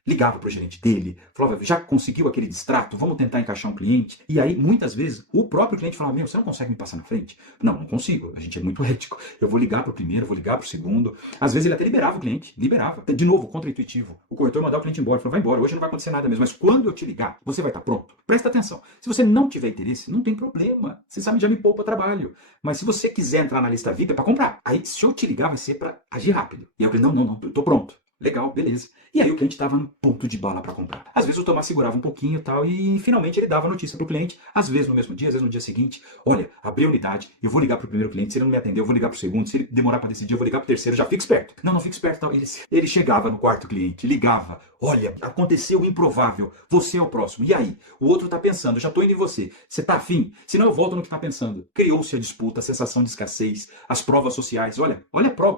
ligava para o gerente dele, falava, já conseguiu aquele distrato, vamos tentar encaixar um cliente. E aí, muitas vezes, o próprio cliente falava, meu, você não consegue me passar na frente? Não consigo, a gente é muito ético. Eu vou ligar para o primeiro, vou ligar para o segundo. Às vezes ele até liberava o cliente, liberava. De novo, contra-intuitivo. O corretor mandava o cliente embora, falou, vai embora, hoje não vai acontecer nada mesmo, mas quando eu te ligar, você vai estar pronto. Presta atenção. Se você não tiver interesse, não tem problema. Você sabe, já me poupa trabalho. Mas se você quiser entrar na lista VIP, é para comprar. Aí, se eu te ligar, vai ser para agir rápido. E aí eu falei, não, eu tô pronto. Legal, beleza. E aí o cliente estava no ponto de bala para comprar. Às vezes o Tomás segurava um pouquinho e tal, e finalmente ele dava a notícia para o cliente, às vezes no mesmo dia, às vezes no dia seguinte. Olha, abri a unidade, eu vou ligar para o primeiro cliente, se ele não me atender, eu vou ligar para o segundo, se ele demorar para decidir, eu vou ligar para o terceiro, já fica esperto. Não fica esperto tal. Ele chegava no quarto cliente, ligava, olha, aconteceu o improvável, você é o próximo. E aí? O outro tá pensando, eu já tô indo em você. Você tá afim? Senão eu volto no que tá pensando. Criou-se a disputa, a sensação de escassez, as provas sociais. Olha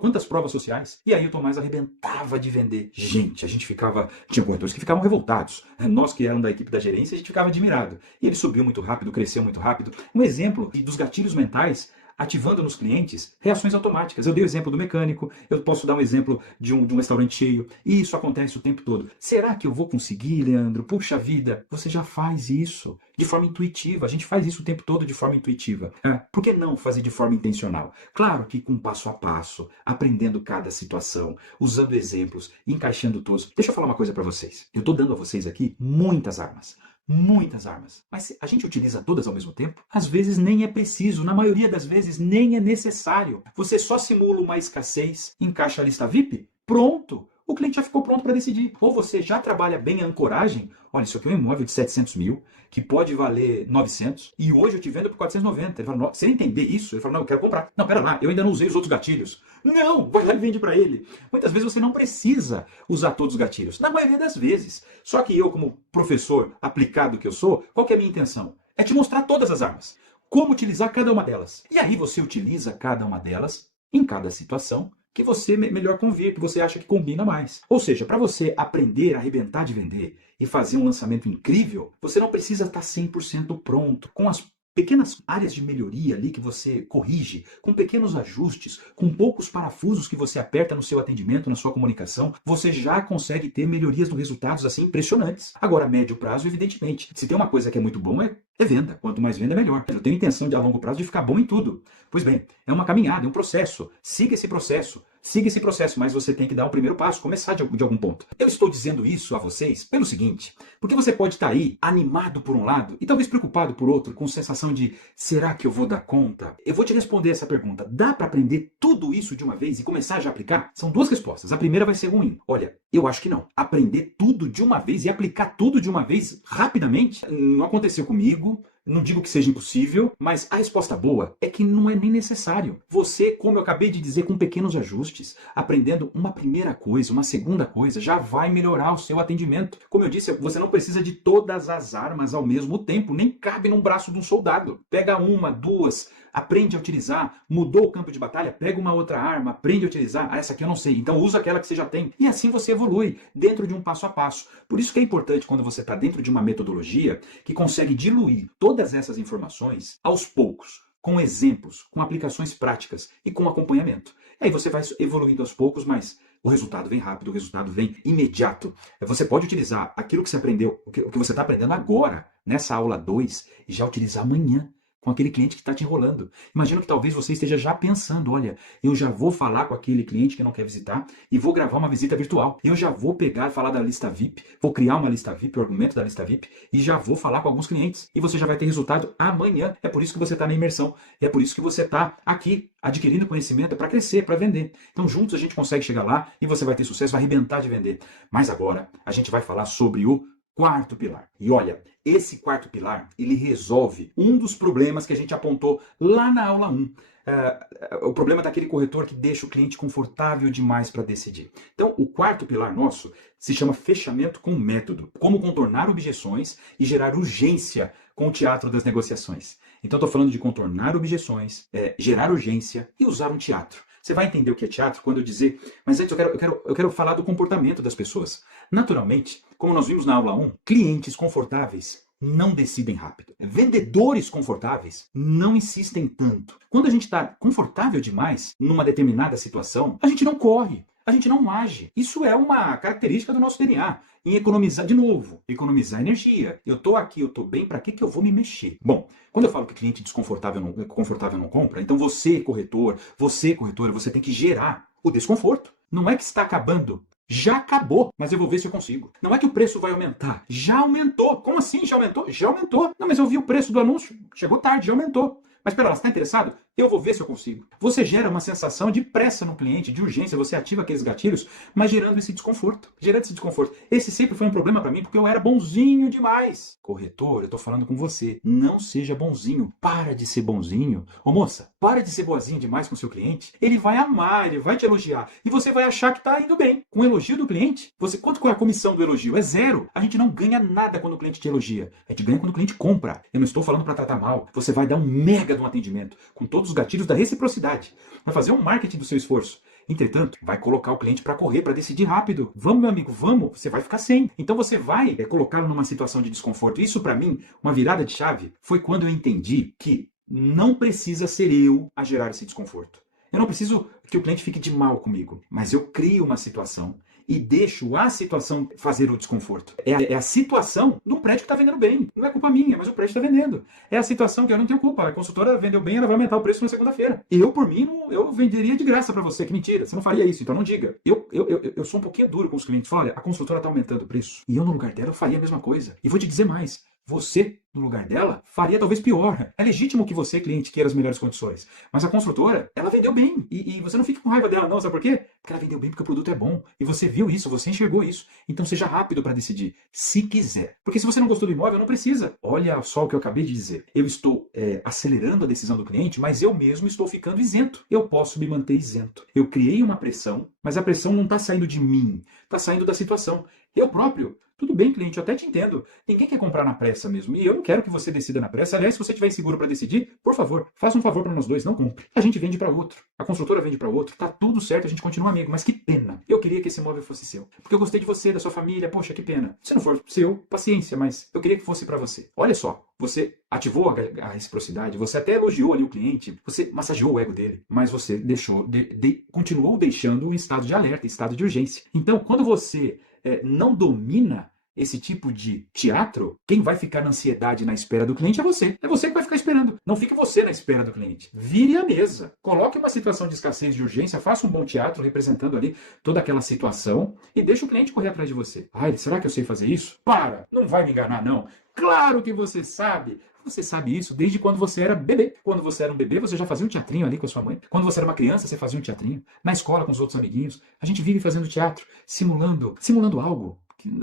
quantas provas sociais. E aí o Tomás arrebentava de vender. Gente, a gente ficava... Tinha corretores que ficavam revoltados. Nós que eram da equipe da gerência, a gente ficava admirado. E ele subiu muito rápido, cresceu muito rápido. Um exemplo dos gatilhos mentais ativando nos clientes reações automáticas. Eu dei o exemplo do mecânico, eu posso dar um exemplo de um restaurante cheio, e isso acontece o tempo todo. Será que eu vou conseguir, Leandro? Puxa vida, você já faz isso de forma intuitiva, a gente faz isso o tempo todo de forma intuitiva. Por que não fazer de forma intencional? Claro que com passo a passo, aprendendo cada situação, usando exemplos, encaixando todos. Deixa eu falar uma coisa para vocês. Eu estou dando a vocês aqui muitas armas. Muitas armas. Mas se a gente utiliza todas ao mesmo tempo, às vezes nem é preciso, na maioria das vezes nem é necessário. Você só simula uma escassez, encaixa a lista VIP, pronto! O cliente já ficou pronto para decidir. Ou você já trabalha bem a ancoragem, olha, isso aqui é um imóvel de 700 mil, que pode valer 900, e hoje eu te vendo por 490. Ele fala, se ele entender isso, ele fala, não, eu quero comprar. Não, pera lá, eu ainda não usei os outros gatilhos. Não, vai lá e vende para ele. Muitas vezes você não precisa usar todos os gatilhos, na maioria das vezes. Só que eu, como professor aplicado que eu sou, qual que é a minha intenção? É te mostrar todas as armas. Como utilizar cada uma delas. E aí você utiliza cada uma delas em cada situação que você melhor convir, que você acha que combina mais. Ou seja, para você aprender a arrebentar de vender e fazer um lançamento incrível, você não precisa estar 100% pronto. Com as pequenas áreas de melhoria ali que você corrige, com pequenos ajustes, com poucos parafusos que você aperta no seu atendimento, na sua comunicação, você já consegue ter melhorias nos resultados assim impressionantes. Agora, a médio prazo, evidentemente, se tem uma coisa que é muito bom, é venda. Quanto mais venda, melhor. Eu tenho intenção de, a longo prazo, de ficar bom em tudo. Pois bem, é uma caminhada, é um processo. Siga esse processo. Siga esse processo, mas você tem que dar o primeiro passo, começar de algum ponto. Eu estou dizendo isso a vocês pelo seguinte, porque você pode estar aí animado por um lado e talvez preocupado por outro, com sensação de, será que eu vou dar conta? Eu vou te responder essa pergunta, dá para aprender tudo isso de uma vez e começar já a aplicar? São duas respostas, a primeira vai ser ruim. Olha, eu acho que não. Aprender tudo de uma vez e aplicar tudo de uma vez rapidamente, não aconteceu comigo. Não digo que seja impossível, mas a resposta boa é que não é nem necessário. Você, como eu acabei de dizer, com pequenos ajustes, aprendendo uma primeira coisa, uma segunda coisa, já vai melhorar o seu atendimento. Como eu disse, você não precisa de todas as armas ao mesmo tempo, nem cabe num braço de um soldado. Pega uma, duas, aprende a utilizar, mudou o campo de batalha, pega uma outra arma, aprende a utilizar, essa aqui eu não sei, então usa aquela que você já tem. E assim você evolui, dentro de um passo a passo. Por isso que é importante quando você está dentro de uma metodologia que consegue diluir todas essas informações aos poucos, com exemplos, com aplicações práticas e com acompanhamento. Aí você vai evoluindo aos poucos, mas o resultado vem rápido, o resultado vem imediato. Você pode utilizar aquilo que você aprendeu, o que você está aprendendo agora, nessa aula 2, e já utilizar amanhã, com aquele cliente que está te enrolando. Imagino que talvez você esteja já pensando, olha, eu já vou falar com aquele cliente que não quer visitar e vou gravar uma visita virtual. Eu já vou pegar e falar da lista VIP, vou criar uma lista VIP, o argumento da lista VIP, e já vou falar com alguns clientes. E você já vai ter resultado amanhã. É por isso que você está na imersão. E é por isso que você está aqui, adquirindo conhecimento para crescer, para vender. Então juntos a gente consegue chegar lá e você vai ter sucesso, vai arrebentar de vender. Mas agora a gente vai falar sobre o quarto pilar. E olha, esse quarto pilar, ele resolve um dos problemas que a gente apontou lá na aula 1. O problema daquele corretor que deixa o cliente confortável demais para decidir. Então, o quarto pilar nosso se chama fechamento com método. Como contornar objeções e gerar urgência com o teatro das negociações. Então, estou falando de contornar objeções, gerar urgência e usar um teatro. Você vai entender o que é teatro quando eu dizer, mas antes eu quero falar do comportamento das pessoas. Naturalmente, como nós vimos na aula 1, clientes confortáveis não decidem rápido. Vendedores confortáveis não insistem tanto. Quando a gente está confortável demais numa determinada situação, a gente não corre, a gente não age. Isso é uma característica do nosso DNA. Em economizar, de novo, economizar energia. Eu estou aqui, eu estou bem, para que eu vou me mexer? Bom, quando eu falo que cliente desconfortável não compra, então você, corretor, você, corretora, você tem que gerar o desconforto. Não é que está acabando. Já acabou, mas eu vou ver se eu consigo. Não é que o preço vai aumentar. Já aumentou. Como assim já aumentou? Já aumentou. Não, mas eu vi o preço do anúncio. Chegou tarde, já aumentou. Mas espera lá, você está interessado? Eu vou ver se eu consigo. Você gera uma sensação de pressa no cliente, de urgência, você ativa aqueles gatilhos, mas gerando esse desconforto. Gerando esse desconforto. Esse sempre foi um problema para mim, porque eu era bonzinho demais. Corretor, eu estou falando com você. Não seja bonzinho. Para de ser bonzinho. Ô moça, para de ser boazinha demais com o seu cliente. Ele vai amar, ele vai te elogiar. E você vai achar que está indo bem. Com o elogio do cliente, quanto é a comissão do elogio? É zero. A gente não ganha nada quando o cliente te elogia. A gente ganha quando o cliente compra. Eu não estou falando para tratar mal. Você vai dar um mega de um atendimento, com todos os gatilhos da reciprocidade. Vai fazer um marketing do seu esforço. Entretanto, vai colocar o cliente para correr, para decidir rápido. Vamos, meu amigo, vamos. Você vai ficar sem. Então você vai colocá-lo numa situação de desconforto. Isso, para mim, uma virada de chave, foi quando eu entendi que não precisa ser eu a gerar esse desconforto. Eu não preciso que o cliente fique de mal comigo, mas eu crio uma situação e deixo a situação fazer o desconforto. É a situação do prédio que está vendendo bem. Não é culpa minha, mas o prédio está vendendo. É a situação que eu não tenho culpa. A consultora vendeu bem, ela vai aumentar o preço na segunda-feira. Eu, por mim, eu venderia de graça para você. Que mentira, você não faria isso, então não diga. Eu sou um pouquinho duro com os clientes. Falo, olha, a consultora está aumentando o preço. E eu, no lugar dela, eu faria a mesma coisa. E vou te dizer mais. Você, no lugar dela, faria talvez pior. É legítimo que você, cliente, queira as melhores condições. Mas a construtora, ela vendeu bem. E você não fica com raiva dela, não. Sabe por quê? Porque ela vendeu bem porque o produto é bom. E você viu isso, você enxergou isso. Então seja rápido para decidir, se quiser. Porque se você não gostou do imóvel, não precisa. Olha só o que eu acabei de dizer. Eu estou acelerando a decisão do cliente, mas eu mesmo estou ficando isento. Eu posso me manter isento. Eu criei uma pressão, mas a pressão não está saindo de mim. Está saindo da situação. Eu próprio. Tudo bem, cliente, eu até te entendo. Ninguém quer comprar na pressa mesmo. E eu não quero que você decida na pressa. Aliás, se você estiver inseguro para decidir, por favor, faça um favor para nós dois, não compre. A gente vende para outro. A construtora vende para outro. Tá tudo certo, a gente continua amigo. Mas que pena. Eu queria que esse imóvel fosse seu. Porque eu gostei de você, da sua família. Poxa, que pena. Se não for seu, paciência, mas eu queria que fosse para você. Olha só, você ativou a reciprocidade, você até elogiou ali o cliente, você massageou o ego dele, mas você continuou deixando um estado de alerta, estado de urgência. Então, quando você não domina esse tipo de teatro, quem vai ficar na ansiedade na espera do cliente é você. É você que vai ficar esperando. Não fique você na espera do cliente. Vire a mesa. Coloque uma situação de escassez, de urgência, faça um bom teatro representando ali toda aquela situação e deixe o cliente correr atrás de você. Ai, será que eu sei fazer isso? Para! Não vai me enganar, não. Claro que você sabe. Você sabe isso desde quando você era bebê. Quando você era um bebê, você já fazia um teatrinho ali com a sua mãe. Quando você era uma criança, você fazia um teatrinho. Na escola, com os outros amiguinhos. A gente vive fazendo teatro, simulando algo.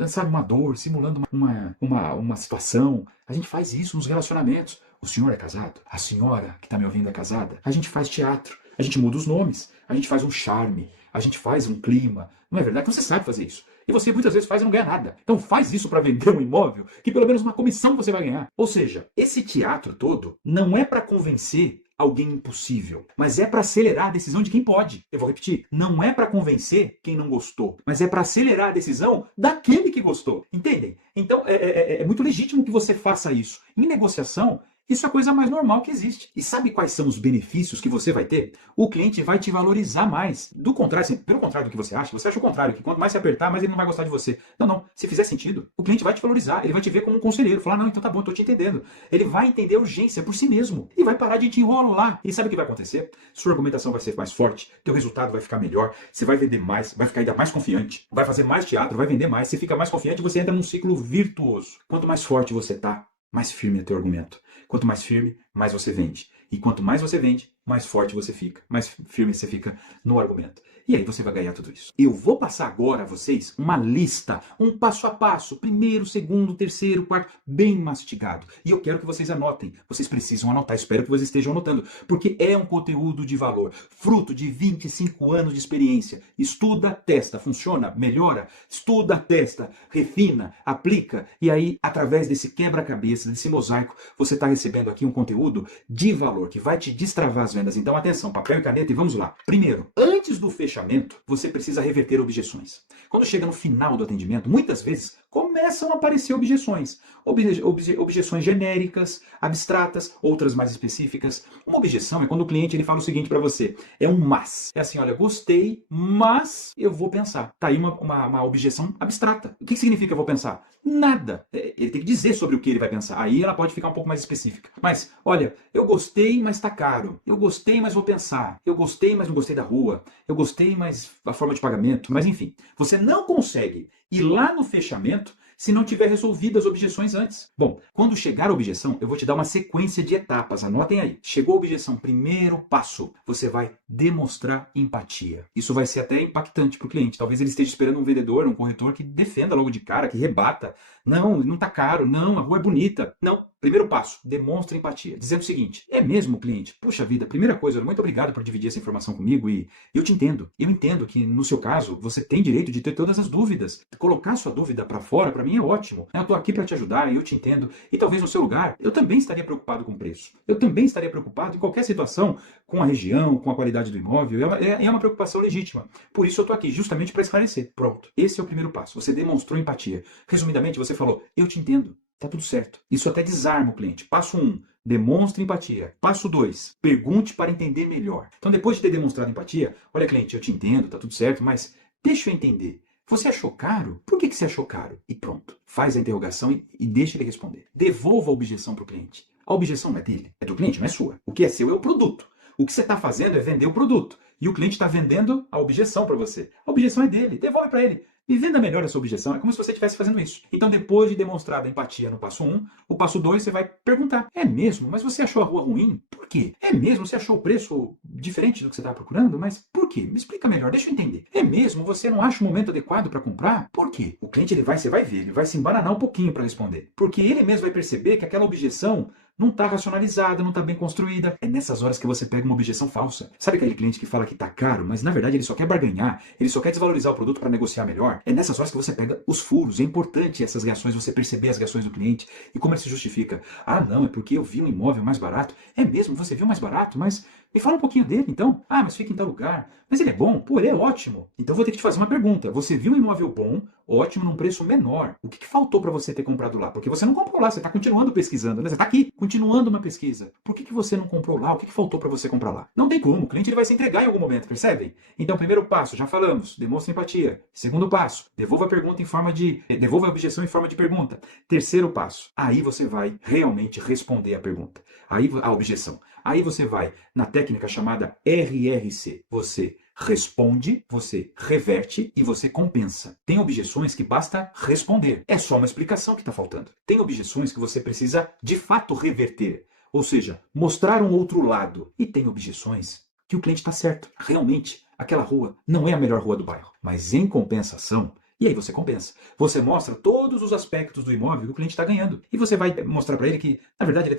Sabe, uma dor, simulando uma situação. A gente faz isso nos relacionamentos. O senhor é casado? A senhora que está me ouvindo é casada? A gente faz teatro. A gente muda os nomes. A gente faz um charme. A gente faz um clima. Não é verdade? Você sabe fazer isso. E você muitas vezes faz e não ganha nada. Então faz isso para vender um imóvel, que pelo menos uma comissão você vai ganhar. Ou seja, esse teatro todo não é para convencer alguém impossível, mas é para acelerar a decisão de quem pode. Eu vou repetir, não é para convencer quem não gostou, mas é para acelerar a decisão daquele que gostou. Entendem? Então é muito legítimo que você faça isso. Em negociação, Isso é a coisa mais normal que existe. E sabe quais são os benefícios que você vai ter? O cliente vai te valorizar mais. Do contrário, assim, pelo contrário do que você acha o contrário, que quanto mais você apertar, mais ele não vai gostar de você. Não, não. Se fizer sentido, o cliente vai te valorizar, ele vai te ver como um conselheiro. Falar, não, então tá bom, tô te entendendo. Ele vai entender a urgência por si mesmo e vai parar de te enrolar. E sabe o que vai acontecer? Sua argumentação vai ser mais forte, teu resultado vai ficar melhor, você vai vender mais, vai ficar ainda mais confiante, vai fazer mais teatro, vai vender mais, você fica mais confiante, você entra num ciclo virtuoso. Quanto mais forte você tá, mais firme é teu argumento. Quanto mais firme, mais você vende. E quanto mais você vende, mais forte você fica, mais firme você fica no argumento. E aí você vai ganhar tudo isso. Eu vou passar agora a vocês uma lista, um passo a passo, primeiro, segundo, terceiro, quarto, bem mastigado. E eu quero que vocês anotem. Vocês precisam anotar, espero que vocês estejam anotando, porque é um conteúdo de valor, fruto de 25 anos de experiência. Estuda, testa, funciona, melhora, estuda, testa, refina, aplica, e aí, através desse quebra-cabeça, desse mosaico, você está recebendo aqui um conteúdo de valor, que vai te destravar as vendas. Então, atenção, papel e caneta e vamos lá. Primeiro, antes do fechamento, você precisa reverter objeções. Quando chega no final do atendimento, muitas vezes começam a aparecer objeções. Objeções genéricas, abstratas, outras mais específicas. Uma objeção é quando o cliente ele fala o seguinte para você, é um mas. É assim, olha, gostei, mas eu vou pensar. Tá aí uma objeção abstrata. O que significa eu vou pensar? Nada. Ele tem que dizer sobre o que ele vai pensar. Aí ela pode ficar um pouco mais específica. Mas, olha, eu gostei, mas tá caro. Eu gostei, mas vou pensar. Eu gostei, mas não gostei da rua. Eu gostei, mas a forma de pagamento. Mas enfim, você não consegue ir lá no fechamento se não tiver resolvido as objeções antes. Bom, quando chegar a objeção, eu vou te dar uma sequência de etapas. Anotem aí. Chegou a objeção, primeiro passo, você vai demonstrar empatia. Isso vai ser até impactante para o cliente. Talvez ele esteja esperando um vendedor, um corretor que defenda logo de cara, que rebata. Não, não tá caro. Não, a rua é bonita. Não. Primeiro passo, demonstre empatia. Dizendo o seguinte, é mesmo, cliente? Puxa vida, primeira coisa, muito obrigado por dividir essa informação comigo e eu te entendo. Eu entendo que, no seu caso, você tem direito de ter todas as dúvidas. Colocar sua dúvida para fora, para mim, é ótimo. Eu estou aqui para te ajudar e eu te entendo. E talvez no seu lugar, eu também estaria preocupado com o preço. Eu também estaria preocupado em qualquer situação com a região, com a qualidade do imóvel. É uma preocupação legítima. Por isso eu estou aqui, justamente para esclarecer. Pronto. Esse é o primeiro passo. Você demonstrou empatia. Resumidamente, você falou, eu te entendo. Tá tudo certo. Isso até desarma o cliente. Passo 1, demonstre empatia. Passo 2, pergunte para entender melhor. Então, depois de ter demonstrado empatia, olha, cliente, eu te entendo, tá tudo certo, mas deixa eu entender. Você achou caro? Por que você achou caro? E pronto. Faz a interrogação e deixa ele responder. Devolva a objeção para o cliente. A objeção não é dele, é do cliente, não é sua. O que é seu é o produto. O que você está fazendo é vender o produto. E o cliente está vendendo a objeção para você. A objeção é dele, devolve para ele. E venda melhor essa objeção, é como se você estivesse fazendo isso. Então, depois de demonstrada a empatia no passo 1, o passo 2 você vai perguntar, é mesmo? Mas você achou a rua ruim? Por quê? É mesmo? Você achou o preço diferente do que você estava procurando? Mas por quê? Me explica melhor, deixa eu entender. É mesmo? Você não acha o momento adequado para comprar? Por quê? O cliente, você vai ver, ele vai se embananar um pouquinho para responder. Porque ele mesmo vai perceber que aquela objeção não está racionalizada, não está bem construída. É nessas horas que você pega uma objeção falsa. Sabe aquele cliente que fala que está caro, mas na verdade ele só quer barganhar, ele só quer desvalorizar o produto para negociar melhor? É nessas horas que você pega os furos. É importante essas reações, você perceber as reações do cliente e como ele se justifica. Ah, não, é porque eu vi um imóvel mais barato. É mesmo, você viu mais barato, mas me fala um pouquinho dele, então. Ah, mas fica em tal lugar. Mas ele é bom? Pô, ele é ótimo. Então vou ter que te fazer uma pergunta. Você viu um imóvel bom, ótimo, num preço menor. O que faltou para você ter comprado lá? Porque você não comprou lá, você está continuando pesquisando, né? Você está aqui, continuando uma pesquisa. Por que você não comprou lá? O que faltou para você comprar lá? Não tem como, o cliente ele vai se entregar em algum momento, percebem? Então, primeiro passo, já falamos, demonstre empatia. Segundo passo, devolva a objeção em forma de pergunta. Terceiro passo, aí você vai realmente responder a pergunta. Aí a objeção. Aí você vai na técnica chamada RRC. Você responde, você reverte e você compensa. Tem objeções que basta responder. É só uma explicação que está faltando. Tem objeções que você precisa, de fato, reverter. Ou seja, mostrar um outro lado. E tem objeções que o cliente está certo. Realmente, aquela rua não é a melhor rua do bairro. Mas, em compensação, e aí você compensa. Você mostra todos os aspectos do imóvel que o cliente está ganhando. E você vai mostrar para ele que, na verdade,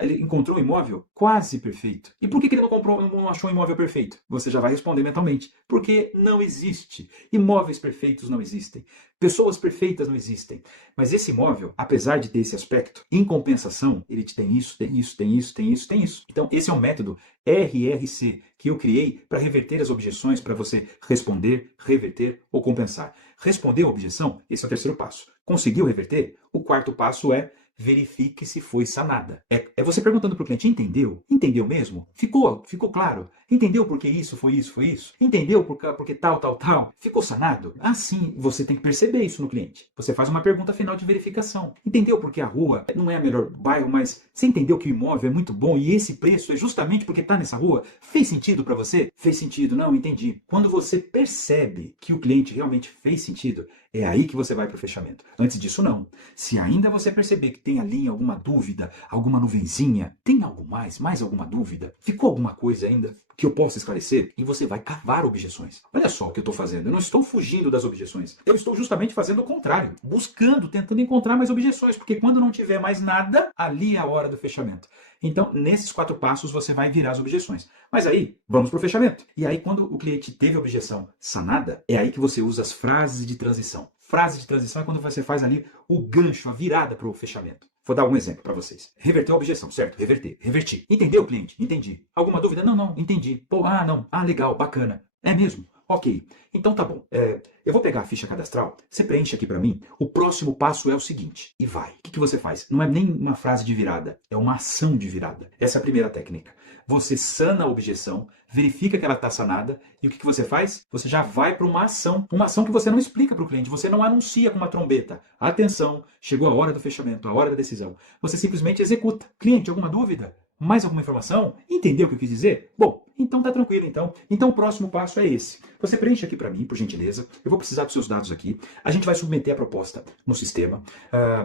ele encontrou um imóvel quase perfeito. E por que ele não achou um imóvel perfeito? Você já vai responder mentalmente. Porque não existe. Imóveis perfeitos não existem. Pessoas perfeitas não existem. Mas esse imóvel, apesar de ter esse aspecto, em compensação, ele tem isso, tem isso, tem isso, tem isso, tem isso. Então, esse é o método RRC que eu criei para reverter as objeções, para você responder, reverter ou compensar. Responder a objeção, esse é o terceiro passo. Conseguiu reverter? O quarto passo é verifique se foi sanada. É você perguntando para o cliente, entendeu? Entendeu mesmo? Ficou claro? Entendeu por que isso, foi isso, foi isso? Entendeu porque tal, tal, tal? Ficou sanado? Assim, você tem que perceber isso no cliente. Você faz uma pergunta final de verificação. Entendeu porque a rua não é a melhor bairro, mas você entendeu que o imóvel é muito bom e esse preço é justamente porque está nessa rua? Fez sentido para você? Fez sentido? Não, entendi. Quando você percebe que o cliente realmente fez sentido, é aí que você vai para o fechamento. Antes disso, não. Se ainda você perceber que tem ali alguma dúvida, alguma nuvenzinha, tem algo mais alguma dúvida? Ficou alguma coisa ainda que eu possa esclarecer? E você vai cavar objeções. Olha só o que eu estou fazendo. Eu não estou fugindo das objeções. Eu estou justamente fazendo o contrário. Buscando, tentando encontrar mais objeções. Porque quando não tiver mais nada, ali é a hora do fechamento. Então, nesses 4 passos, você vai virar as objeções. Mas aí, vamos para o fechamento. E aí, quando o cliente teve a objeção sanada, é aí que você usa as frases de transição. Frase de transição é quando você faz ali o gancho, a virada para o fechamento. Vou dar um exemplo para vocês. Reverteu a objeção, certo? Reverti. Entendeu, cliente? Entendi. Alguma dúvida? Não, entendi. Pô, não. Legal, bacana. É mesmo? Ok. Então tá bom. Eu vou pegar a ficha cadastral, você preenche aqui para mim. O próximo passo é o seguinte, e vai. O que você faz? Não é nem uma frase de virada, é uma ação de virada. Essa é a primeira técnica. Você sana a objeção, verifica que ela está sanada, e o que você faz? Você já vai para uma ação que você não explica para o cliente, você não anuncia com uma trombeta. Atenção, chegou a hora do fechamento, a hora da decisão. Você simplesmente executa. Cliente, alguma dúvida? Mais alguma informação? Entendeu o que eu quis dizer? Bom, então tá tranquilo então. Então o próximo passo é esse. Você preenche aqui para mim, por gentileza. Eu vou precisar dos seus dados aqui. A gente vai submeter a proposta no sistema.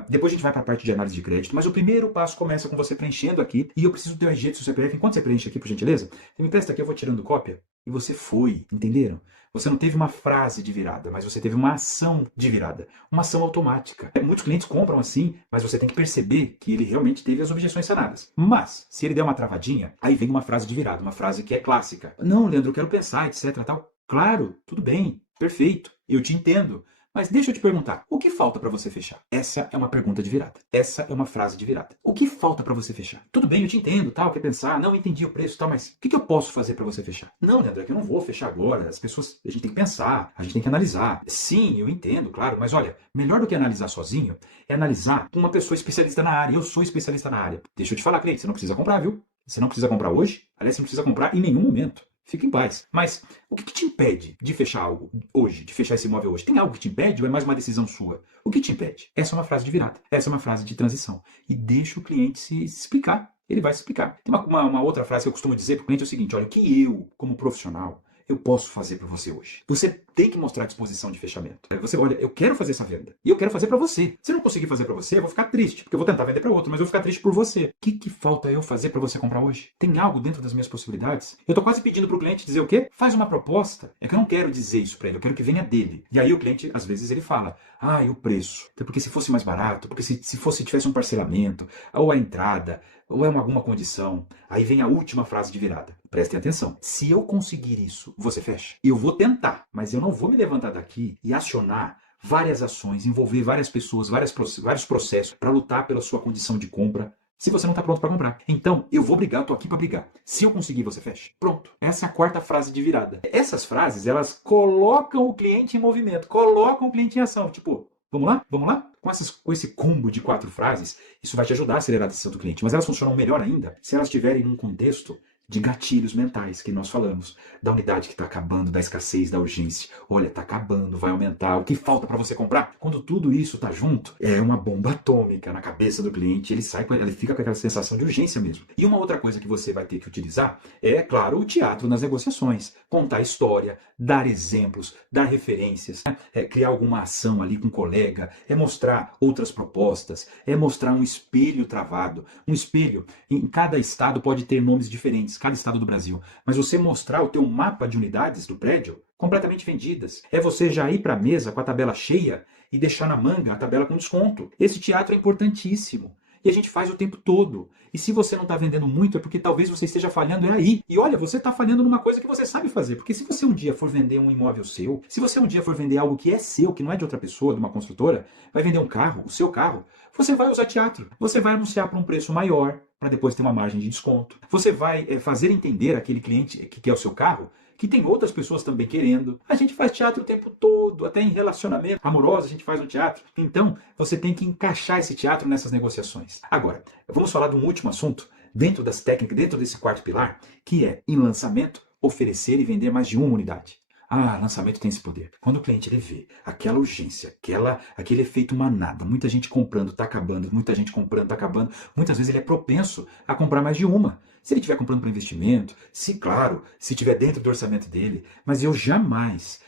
Depois a gente vai para a parte de análise de crédito. Mas o primeiro passo começa com você preenchendo aqui. E eu preciso do RG do seu CPF. Enquanto você preenche aqui, por gentileza, você me empresta aqui, eu vou tirando cópia. E você foi, entenderam? Você não teve uma frase de virada, mas você teve uma ação de virada. Uma ação automática. Muitos clientes compram assim, mas você tem que perceber que ele realmente teve as objeções sanadas. Mas, se ele der uma travadinha, aí vem uma frase de virada, uma frase que é clássica. Não, Leandro, eu quero pensar, etc. Tal. Claro, tudo bem, perfeito, eu te entendo. Mas deixa eu te perguntar, o que falta para você fechar? Essa é uma pergunta de virada. Essa é uma frase de virada. O que falta para você fechar? Tudo bem, eu te entendo, tal, quer pensar, não entendi o preço, tal, mas o que eu posso fazer para você fechar? Não, Leandro, é que eu não vou fechar agora. As pessoas, a gente tem que pensar, a gente tem que analisar. Sim, eu entendo, claro, mas olha, melhor do que analisar sozinho é analisar com uma pessoa especialista na área. Eu sou especialista na área. Deixa eu te falar, cliente, você não precisa comprar, viu? Você não precisa comprar hoje. Aliás, você não precisa comprar em nenhum momento. Fique em paz. Mas o que te impede de fechar algo hoje, de fechar esse imóvel hoje? Tem algo que te impede ou é mais uma decisão sua? O que te impede? Essa é uma frase de virada. Essa é uma frase de transição. E deixa o cliente se explicar. Ele vai se explicar. Tem uma outra frase que eu costumo dizer para o cliente é o seguinte, olha, o que eu, como profissional, eu posso fazer para você hoje? Você tem que mostrar disposição de fechamento. Você, olha, eu quero fazer essa venda. E eu quero fazer para você. Se eu não conseguir fazer para você, eu vou ficar triste. Porque eu vou tentar vender para outro, mas eu vou ficar triste por você. O que falta eu fazer para você comprar hoje? Tem algo dentro das minhas possibilidades? Eu tô quase pedindo pro cliente dizer o quê? Faz uma proposta. É que eu não quero dizer isso para ele. Eu quero que venha dele. E aí o cliente, às vezes, ele fala, e o preço? Porque se fosse mais barato, porque se tivesse um parcelamento, ou a entrada, ou é alguma condição. Aí vem a última frase de virada. Prestem atenção. Se eu conseguir isso, você fecha? Eu vou tentar, mas eu não vou me levantar daqui e acionar várias ações, envolver várias pessoas, vários processos para lutar pela sua condição de compra, se você não está pronto para comprar. Então, eu vou brigar, eu tô aqui para brigar. Se eu conseguir, você fecha. Pronto. Essa é a 4ª frase de virada. Essas frases, elas colocam o cliente em movimento, colocam o cliente em ação. Tipo, vamos lá? Vamos lá? Com esse combo de 4 frases, isso vai te ajudar a acelerar a decisão do cliente. Mas elas funcionam melhor ainda se elas estiverem num contexto de gatilhos mentais que nós falamos, da unidade que está acabando, da escassez, da urgência. Olha, está acabando, vai aumentar, o que falta para você comprar? Quando tudo isso está junto, é uma bomba atômica na cabeça do cliente, ele fica com aquela sensação de urgência mesmo. E uma outra coisa que você vai ter que utilizar é, claro, o teatro nas negociações. Contar história, dar exemplos, dar referências, criar alguma ação ali com um colega, mostrar outras propostas, mostrar um espelho travado. Um espelho, em cada estado pode ter nomes diferentes, cada estado do Brasil, mas você mostrar o teu mapa de unidades do prédio completamente vendidas. É você já ir para a mesa com a tabela cheia e deixar na manga a tabela com desconto. Esse teatro é importantíssimo. E a gente faz o tempo todo. E se você não está vendendo muito, é porque talvez você esteja falhando aí. E olha, você está falhando numa coisa que você sabe fazer. Porque se você um dia for vender um imóvel seu, se você um dia for vender algo que é seu, que não é de outra pessoa, de uma construtora, vai vender um carro, o seu carro, Você vai usar teatro. Você vai anunciar por um preço maior, para depois ter uma margem de desconto. Você vai fazer entender aquele cliente que quer o seu carro que tem outras pessoas também querendo. A gente faz teatro o tempo todo, até em relacionamento amoroso a gente faz um teatro. Então, você tem que encaixar esse teatro nessas negociações. Agora, vamos falar de um último assunto, dentro das técnicas, dentro desse quarto pilar, que é, em lançamento, oferecer e vender mais de uma unidade. Lançamento tem esse poder. Quando o cliente ele vê aquela urgência, aquele efeito manada, muita gente comprando, está acabando, muita gente comprando, está acabando, muitas vezes ele é propenso a comprar mais de uma. Se ele estiver comprando para investimento, se estiver dentro do orçamento dele, mas eu jamais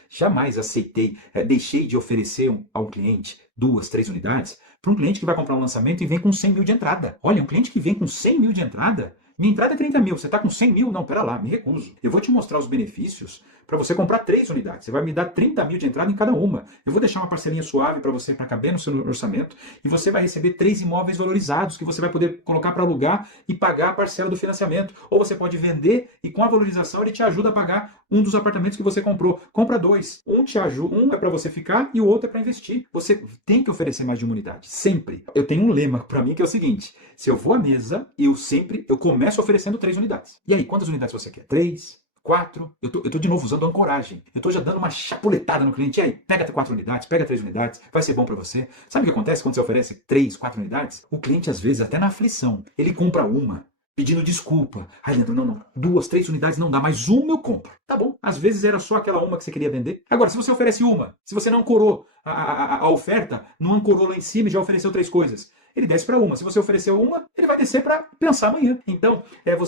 aceitei, deixei de oferecer a um cliente 2, 3 unidades para um cliente que vai comprar um lançamento e vem com 100 mil de entrada. Olha, um cliente que vem com 100 mil de entrada, minha entrada é 30 mil, você está com 100 mil? Não, pera lá, me recuso. Eu vou te mostrar os benefícios para você comprar 3 unidades. Você vai me dar 30 mil de entrada em cada uma. Eu vou deixar uma parcelinha suave para você, para caber no seu orçamento, e você vai receber 3 imóveis valorizados que você vai poder colocar para alugar e pagar a parcela do financiamento. Ou você pode vender e com a valorização ele te ajuda a pagar um dos apartamentos que você comprou. Compra 2. Um te ajuda, um é para você ficar e o outro é para investir. Você tem que oferecer mais de uma unidade, sempre. Eu tenho um lema para mim que é o seguinte: se eu vou à mesa, eu começo oferecendo 3 unidades. E aí, quantas unidades você quer? 3? 4, eu tô de novo usando ancoragem. Eu tô já dando uma chapuletada no cliente. E aí, pega 4 unidades, pega 3 unidades, vai ser bom para você. Sabe o que acontece quando você oferece 3, 4 unidades? O cliente, às vezes, até na aflição, ele compra uma, pedindo desculpa. Leandro, não, 2, 3 unidades não dá, mas uma eu compro. Tá bom, às vezes era só aquela uma que você queria vender. Agora, se você oferece uma, se você não ancorou a oferta, não ancorou lá em cima e já ofereceu 3 coisas, ele desce para uma. Se você ofereceu uma, ele vai descer para pensar amanhã. Então,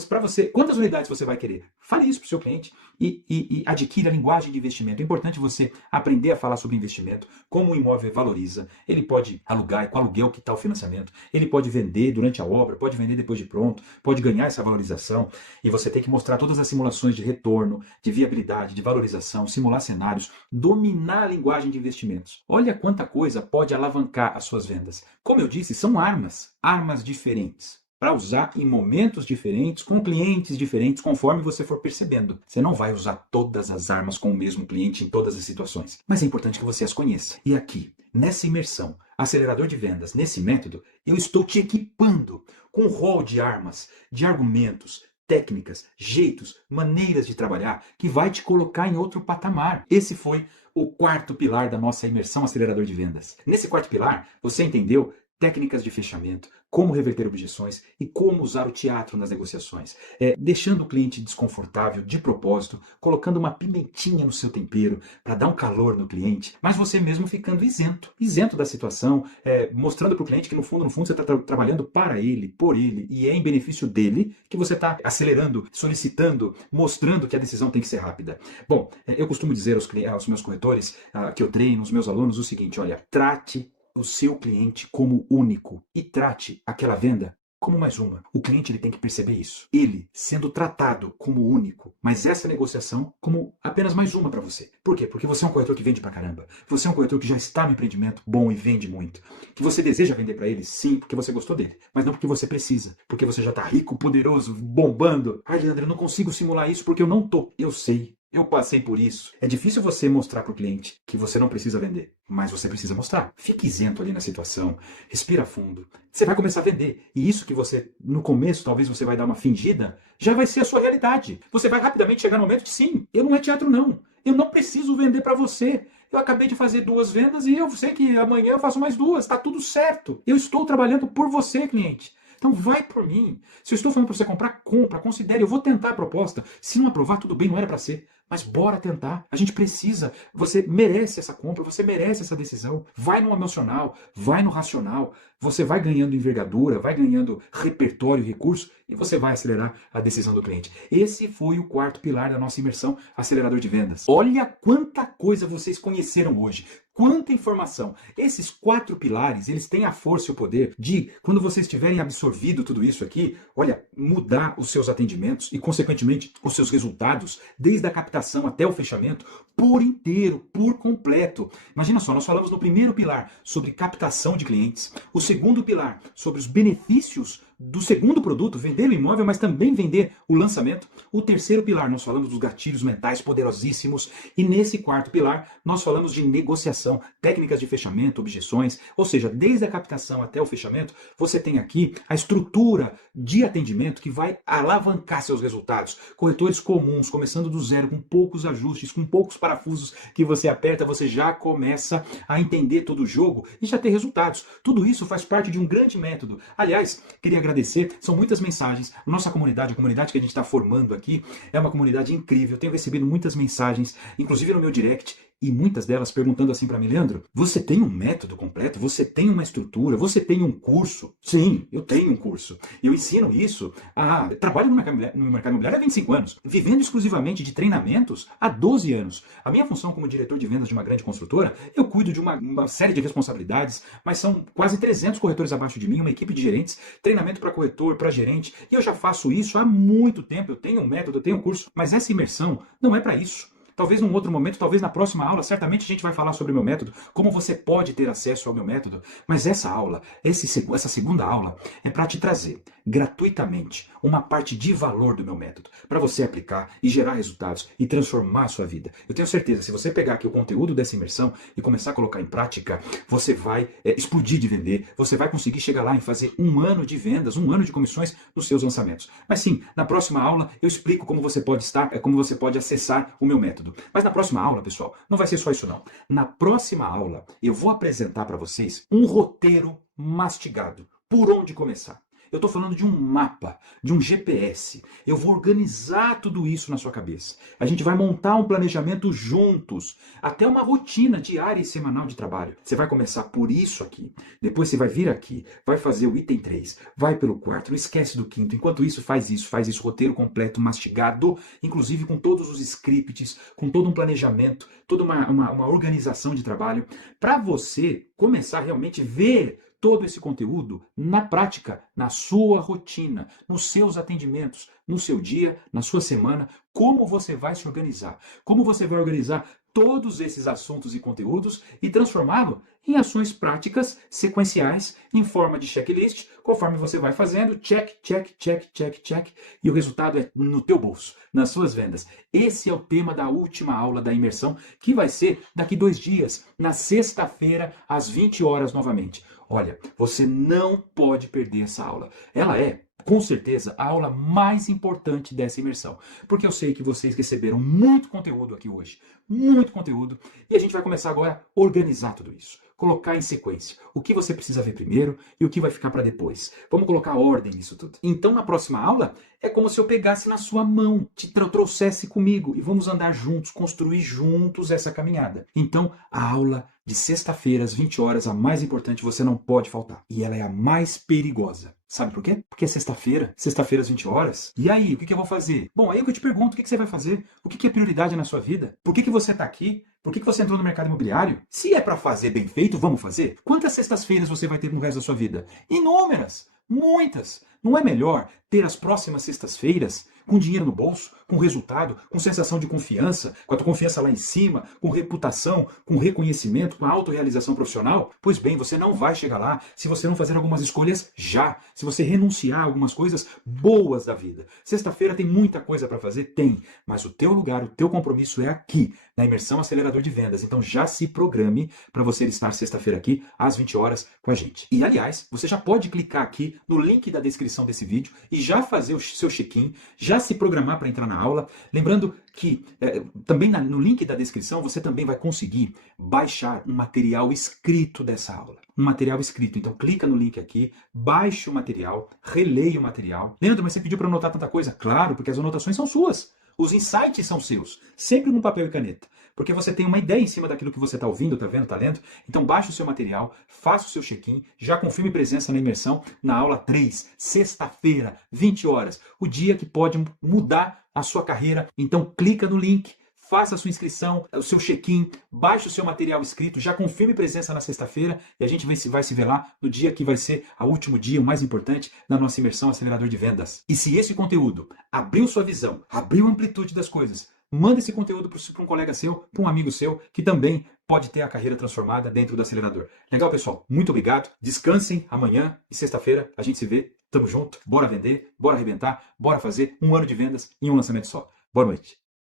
para você, quantas unidades você vai querer? Fale isso para o seu cliente e adquira a linguagem de investimento. É importante você aprender a falar sobre investimento, como o imóvel valoriza. Ele pode alugar, com aluguel que está o financiamento. Ele pode vender durante a obra, pode vender depois de pronto, pode ganhar essa valorização. E você tem que mostrar todas as simulações de retorno, de viabilidade, de valorização, simular cenários, dominar a linguagem de investimentos. Olha quanta coisa pode alavancar as suas vendas. Como eu disse, são armas diferentes, para usar em momentos diferentes, com clientes diferentes, conforme você for percebendo. Você não vai usar todas as armas com o mesmo cliente em todas as situações, mas é importante que você as conheça. E aqui, nessa imersão, acelerador de vendas, nesse método, eu estou te equipando com um rol de armas, de argumentos, técnicas, jeitos, maneiras de trabalhar, que vai te colocar em outro patamar. Esse foi o quarto pilar da nossa imersão acelerador de vendas. Nesse quarto pilar, você entendeu técnicas de fechamento, como reverter objeções e como usar o teatro nas negociações, deixando o cliente desconfortável de propósito, colocando uma pimentinha no seu tempero para dar um calor no cliente, mas você mesmo ficando isento da situação, mostrando para o cliente que no fundo você está trabalhando para ele, por ele, e é em benefício dele que você está acelerando, solicitando, mostrando que a decisão tem que ser rápida. Bom, eu costumo dizer aos meus corretores, que eu treino, aos meus alunos, o seguinte: olha, trate o seu cliente como único e trate aquela venda como mais uma. O cliente ele tem que perceber isso. Ele sendo tratado como único, mas essa negociação como apenas mais uma para você. Por quê? Porque você é um corretor que vende pra caramba. Você é um corretor que já está no empreendimento bom e vende muito. Que você deseja vender para ele, sim, porque você gostou dele. Mas não porque você precisa. Porque você já está rico, poderoso, bombando. Leandro, eu não consigo simular isso porque eu não tô. Eu sei. Eu passei por isso. É difícil você mostrar para o cliente que você não precisa vender, mas você precisa mostrar. Fique isento ali na situação, respira fundo. Você vai começar a vender. E isso que você, no começo, talvez você vai dar uma fingida, já vai ser a sua realidade. Você vai rapidamente chegar no momento de sim, eu não é teatro não. Eu não preciso vender para você. Eu acabei de fazer 2 vendas e eu sei que amanhã eu faço mais 2. Está tudo certo. Eu estou trabalhando por você, cliente. Então vai por mim. Se eu estou falando para você comprar, compra, considere. Eu vou tentar a proposta. Se não aprovar, tudo bem, não era para ser. Mas bora tentar. A gente precisa. Você merece essa compra, você merece essa decisão. Vai no emocional, vai no racional. Você vai ganhando envergadura, vai ganhando repertório, recurso e você vai acelerar a decisão do cliente. Esse foi o quarto pilar da nossa imersão acelerador de vendas. Olha quanta coisa vocês conheceram hoje. Quanta informação! Esses 4 pilares, eles têm a força e o poder de, quando vocês tiverem absorvido tudo isso aqui, olha, mudar os seus atendimentos e, consequentemente, os seus resultados, desde a captação até o fechamento, por inteiro, por completo. Imagina só, nós falamos no primeiro pilar sobre captação de clientes, o segundo pilar sobre os benefícios do segundo produto, vender o imóvel, mas também vender o lançamento. O terceiro pilar, nós falamos dos gatilhos mentais poderosíssimos. E nesse quarto pilar, nós falamos de negociação, técnicas de fechamento, objeções. Ou seja, desde a captação até o fechamento, você tem aqui a estrutura de atendimento que vai alavancar seus resultados. Corretores comuns, começando do zero, com poucos ajustes, com poucos parafusos que você aperta, você já começa a entender todo o jogo e já ter resultados. Tudo isso faz parte de um grande método. Aliás, queria agradecer, são muitas mensagens. Nossa comunidade, a comunidade que a gente está formando aqui, é uma comunidade incrível. Eu tenho recebido muitas mensagens, inclusive no meu direct, e muitas delas perguntando assim para mim: Leandro, você tem um método completo? Você tem uma estrutura? Você tem um curso? Sim, eu tenho um curso. Eu ensino isso trabalho no mercado imobiliário há 25 anos, vivendo exclusivamente de treinamentos há 12 anos. A minha função como diretor de vendas de uma grande construtora, eu cuido de uma série de responsabilidades, mas são quase 300 corretores abaixo de mim, uma equipe de gerentes, treinamento para corretor, para gerente, e eu já faço isso há muito tempo. Eu tenho um método, eu tenho um curso, mas essa imersão não é para isso. Talvez num outro momento, talvez na próxima aula, certamente a gente vai falar sobre o meu método, como você pode ter acesso ao meu método, mas essa aula, essa segunda aula, é para te trazer gratuitamente uma parte de valor do meu método, para você aplicar e gerar resultados e transformar a sua vida. Eu tenho certeza, se você pegar aqui o conteúdo dessa imersão e começar a colocar em prática, você vai explodir de vender, você vai conseguir chegar lá e fazer 1 ano de vendas, 1 ano de comissões nos seus lançamentos. Mas sim, na próxima aula eu explico como você pode acessar o meu método. Mas na próxima aula, pessoal, não vai ser só isso não. Na próxima aula, eu vou apresentar para vocês um roteiro mastigado. Por onde começar? Eu estou falando de um mapa, de um GPS. Eu vou organizar tudo isso na sua cabeça. A gente vai montar um planejamento juntos, até uma rotina diária e semanal de trabalho. Você vai começar por isso aqui, depois você vai vir aqui, vai fazer o item 3, vai pelo 4, não esquece do 5º. Enquanto isso, faz isso, roteiro completo, mastigado, inclusive com todos os scripts, com todo um planejamento, toda uma organização de trabalho, para você começar a realmente ver todo esse conteúdo na prática, na sua rotina, nos seus atendimentos, no seu dia, na sua semana, como você vai se organizar, como você vai organizar todos esses assuntos e conteúdos e transformá-lo em ações práticas, sequenciais, em forma de checklist, conforme você vai fazendo, check, check, check, check, check, e o resultado é no teu bolso, nas suas vendas. Esse é o tema da última aula da imersão, que vai ser daqui 2 dias, na sexta-feira, às 20 horas novamente. Olha, você não pode perder essa aula. Ela é, com certeza, a aula mais importante dessa imersão. Porque eu sei que vocês receberam muito conteúdo aqui hoje. Muito conteúdo. E a gente vai começar agora a organizar tudo isso. Colocar em sequência. O que você precisa ver primeiro e o que vai ficar para depois. Vamos colocar ordem nisso tudo. Então, na próxima aula, é como se eu pegasse na sua mão, te trouxesse comigo e vamos andar juntos, construir juntos essa caminhada. Então, a aula de sexta-feira, às 20 horas, a mais importante, você não pode faltar. E ela é a mais perigosa. Sabe por quê? Porque é sexta-feira às 20 horas. E aí, o que eu vou fazer? Bom, aí eu te pergunto, o que você vai fazer? O que é prioridade na sua vida? Por que você está aqui? Por que você entrou no mercado imobiliário? Se é para fazer bem feito, vamos fazer? Quantas sextas-feiras você vai ter no resto da sua vida? Inúmeras! Muitas! Não é melhor ter as próximas sextas-feiras com dinheiro no bolso, com resultado, com sensação de confiança, com a tua confiança lá em cima, com reputação, com reconhecimento, com a autorrealização profissional? Pois bem, você não vai chegar lá se você não fazer algumas escolhas já, se você renunciar a algumas coisas boas da vida. Sexta-feira tem muita coisa para fazer? Tem, mas o teu lugar, o teu compromisso é aqui, na Imersão Acelerador de Vendas. Então já se programe para você estar sexta-feira aqui às 20 horas com a gente. E aliás, você já pode clicar aqui no link da descrição desse vídeo e já fazer o seu check-in, já se programar para entrar na aula. Lembrando que também no link da descrição você também vai conseguir baixar um material escrito dessa aula. Um material escrito. Então clica no link aqui, baixe o material, releia o material. Leandro, mas você pediu para anotar tanta coisa? Claro, porque as anotações são suas. Os insights são seus, sempre com papel e caneta, porque você tem uma ideia em cima daquilo que você está ouvindo, está vendo, está lendo. Então baixe o seu material, faça o seu check-in, já confirme presença na imersão na aula 3, sexta-feira, 20 horas, o dia que pode mudar a sua carreira. Então clica no link, faça a sua inscrição, o seu check-in, baixe o seu material escrito, já confirme presença na sexta-feira e a gente vai se ver lá no dia que vai ser o último dia, o mais importante, da nossa Imersão Acelerador de Vendas. E se esse conteúdo abriu sua visão, abriu a amplitude das coisas, manda esse conteúdo para um colega seu, para um amigo seu, que também pode ter a carreira transformada dentro do acelerador. Legal, pessoal? Muito obrigado. Descansem amanhã e sexta-feira a gente se vê. Tamo junto, bora vender, bora arrebentar, bora fazer um ano de vendas em um lançamento só. Boa noite.